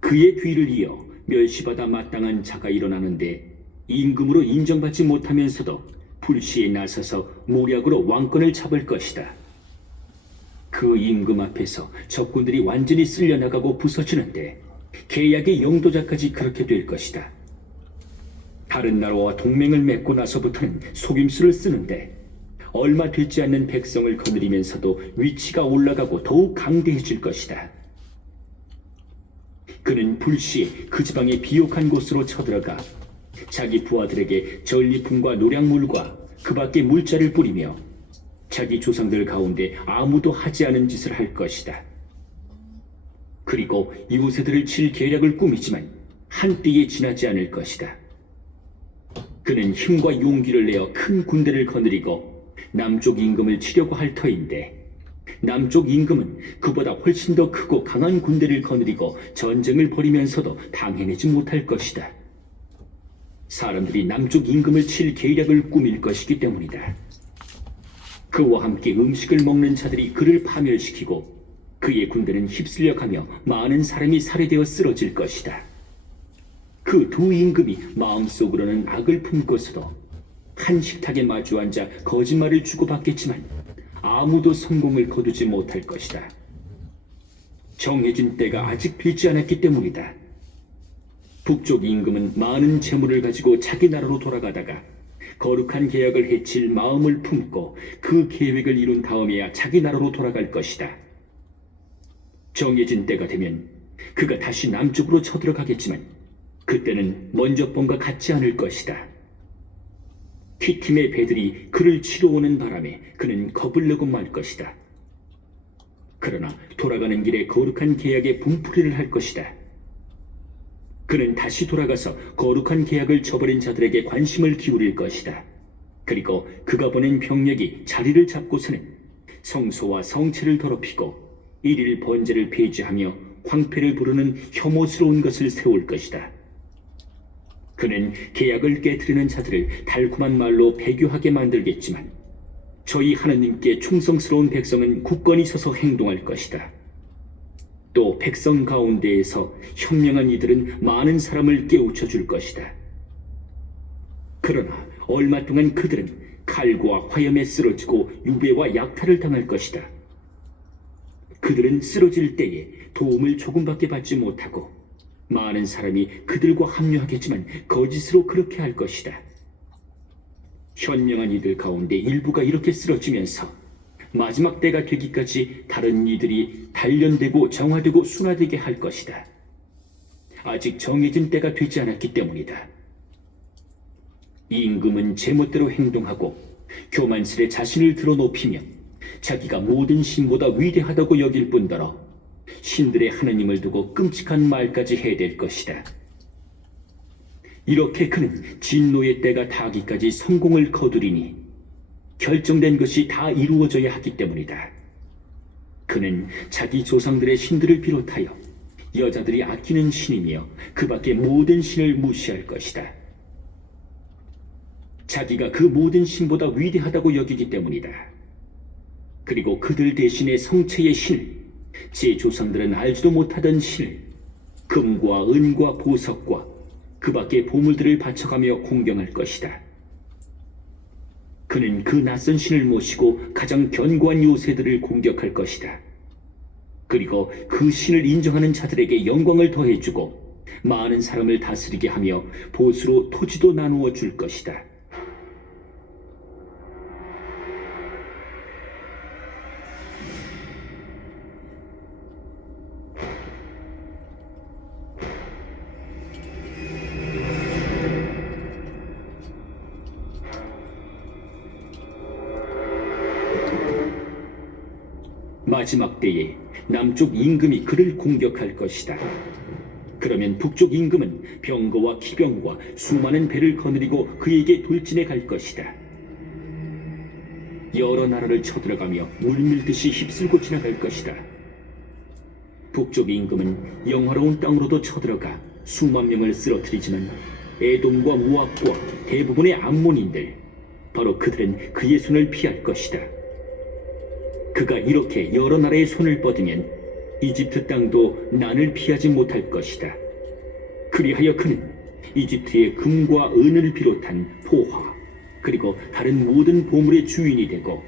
그의 뒤를 이어 멸시받아 마땅한 자가 일어나는데 임금으로 인정받지 못하면서도 불시에 나서서 모략으로 왕권을 잡을 것이다. 그 임금 앞에서 적군들이 완전히 쓸려나가고 부서지는데 계약의 영도자까지 그렇게 될 것이다. 다른 나라와 동맹을 맺고 나서부터는 속임수를 쓰는데 얼마 되지 않는 백성을 거느리면서도 위치가 올라가고 더욱 강대해질 것이다. 그는 불시에 그 지방의 비옥한 곳으로 쳐들어가 자기 부하들에게 전리품과 노량물과 그 밖의 물자를 뿌리며 자기 조상들 가운데 아무도 하지 않은 짓을 할 것이다. 그리고 이웃애들을 칠 계략을 꾸미지만 한때에 지나지 않을 것이다. 그는 힘과 용기를 내어 큰 군대를 거느리고 남쪽 임금을 치려고 할 터인데 남쪽 임금은 그보다 훨씬 더 크고 강한 군대를 거느리고 전쟁을 벌이면서도 당해내지 못할 것이다. 사람들이 남쪽 임금을 칠 계략을 꾸밀 것이기 때문이다. 그와 함께 음식을 먹는 자들이 그를 파멸시키고 그의 군대는 휩쓸려 가며 많은 사람이 살해되어 쓰러질 것이다. 그 두 임금이 마음속으로는 악을 품고서도 한 식탁에 마주 앉아 거짓말을 주고받겠지만 아무도 성공을 거두지 못할 것이다. 정해진 때가 아직 되지 않았기 때문이다. 북쪽 임금은 많은 재물을 가지고 자기 나라로 돌아가다가 거룩한 계약을 해칠 마음을 품고 그 계획을 이룬 다음에야 자기 나라로 돌아갈 것이다. 정해진 때가 되면 그가 다시 남쪽으로 쳐들어가겠지만 그때는 먼저 번과 같지 않을 것이다. 퀴팀의 배들이 그를 치러 오는 바람에 그는 겁을 내고 말 것이다. 그러나 돌아가는 길에 거룩한 계약에 분풀이를 할 것이다. 그는 다시 돌아가서 거룩한 계약을 저버린 자들에게 관심을 기울일 것이다. 그리고 그가 보낸 병력이 자리를 잡고서는 성소와 성체를 더럽히고 일일 번제를 폐지하며 황폐를 부르는 혐오스러운 것을 세울 것이다. 그는 계약을 깨트리는 자들을 달콤한 말로 배교하게 만들겠지만 저희 하나님께 충성스러운 백성은 굳건히 서서 행동할 것이다. 또 백성 가운데에서 현명한 이들은 많은 사람을 깨우쳐 줄 것이다. 그러나 얼마 동안 그들은 칼과 화염에 쓰러지고 유배와 약탈을 당할 것이다. 그들은 쓰러질 때에 도움을 조금밖에 받지 못하고 많은 사람이 그들과 합류하겠지만 거짓으로 그렇게 할 것이다. 현명한 이들 가운데 일부가 이렇게 쓰러지면서 마지막 때가 되기까지 다른 이들이 단련되고 정화되고 순화되게 할 것이다. 아직 정해진 때가 되지 않았기 때문이다. 임금은 제멋대로 행동하고 교만스레 자신을 드러높이며 자기가 모든 신보다 위대하다고 여길 뿐더러 신들의 하나님을 두고 끔찍한 말까지 해댈 것이다. 이렇게 그는 진노의 때가 닿기까지 성공을 거두리니 결정된 것이 다 이루어져야 하기 때문이다. 그는 자기 조상들의 신들을 비롯하여 여자들이 아끼는 신이며 그 밖의 모든 신을 무시할 것이다. 자기가 그 모든 신보다 위대하다고 여기기 때문이다. 그리고 그들 대신에 성체의 신을, 제 조상들은 알지도 못하던 신을, 금과 은과 보석과 그 밖의 보물들을 바쳐가며 공경할 것이다. 그는 그 낯선 신을 모시고 가장 견고한 요새들을 공격할 것이다. 그리고 그 신을 인정하는 자들에게 영광을 더해주고 많은 사람을 다스리게 하며 보수로 토지도 나누어 줄 것이다. 마지막 때에 남쪽 임금이 그를 공격할 것이다. 그러면 북쪽 임금은 병거와 기병과 수많은 배를 거느리고 그에게 돌진해 갈 것이다. 여러 나라를 쳐들어가며 물밀듯이 휩쓸고 지나갈 것이다. 북쪽 임금은 영화로운 땅으로도 쳐들어가 수만 명을 쓰러뜨리지만 에돔과 모압과 대부분의 암몬인들, 바로 그들은 그의 손을 피할 것이다. 그가 이렇게 여러 나라의 손을 뻗으면 이집트 땅도 난을 피하지 못할 것이다. 그리하여 그는 이집트의 금과 은을 비롯한 포화, 그리고 다른 모든 보물의 주인이 되고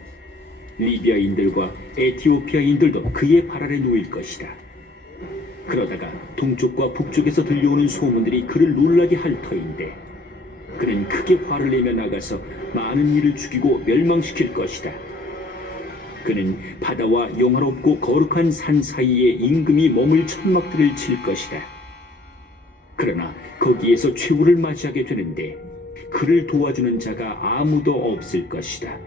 리비아인들과 에티오피아인들도 그의 발 아래 놓일 것이다. 그러다가 동쪽과 북쪽에서 들려오는 소문들이 그를 놀라게 할 터인데 그는 크게 화를 내며 나가서 많은 이를 죽이고 멸망시킬 것이다. 그는 바다와 영화롭고 거룩한 산 사이에 임금이 머물 천막들을 칠 것이다. 그러나 거기에서 최후를 맞이하게 되는데 그를 도와주는 자가 아무도 없을 것이다.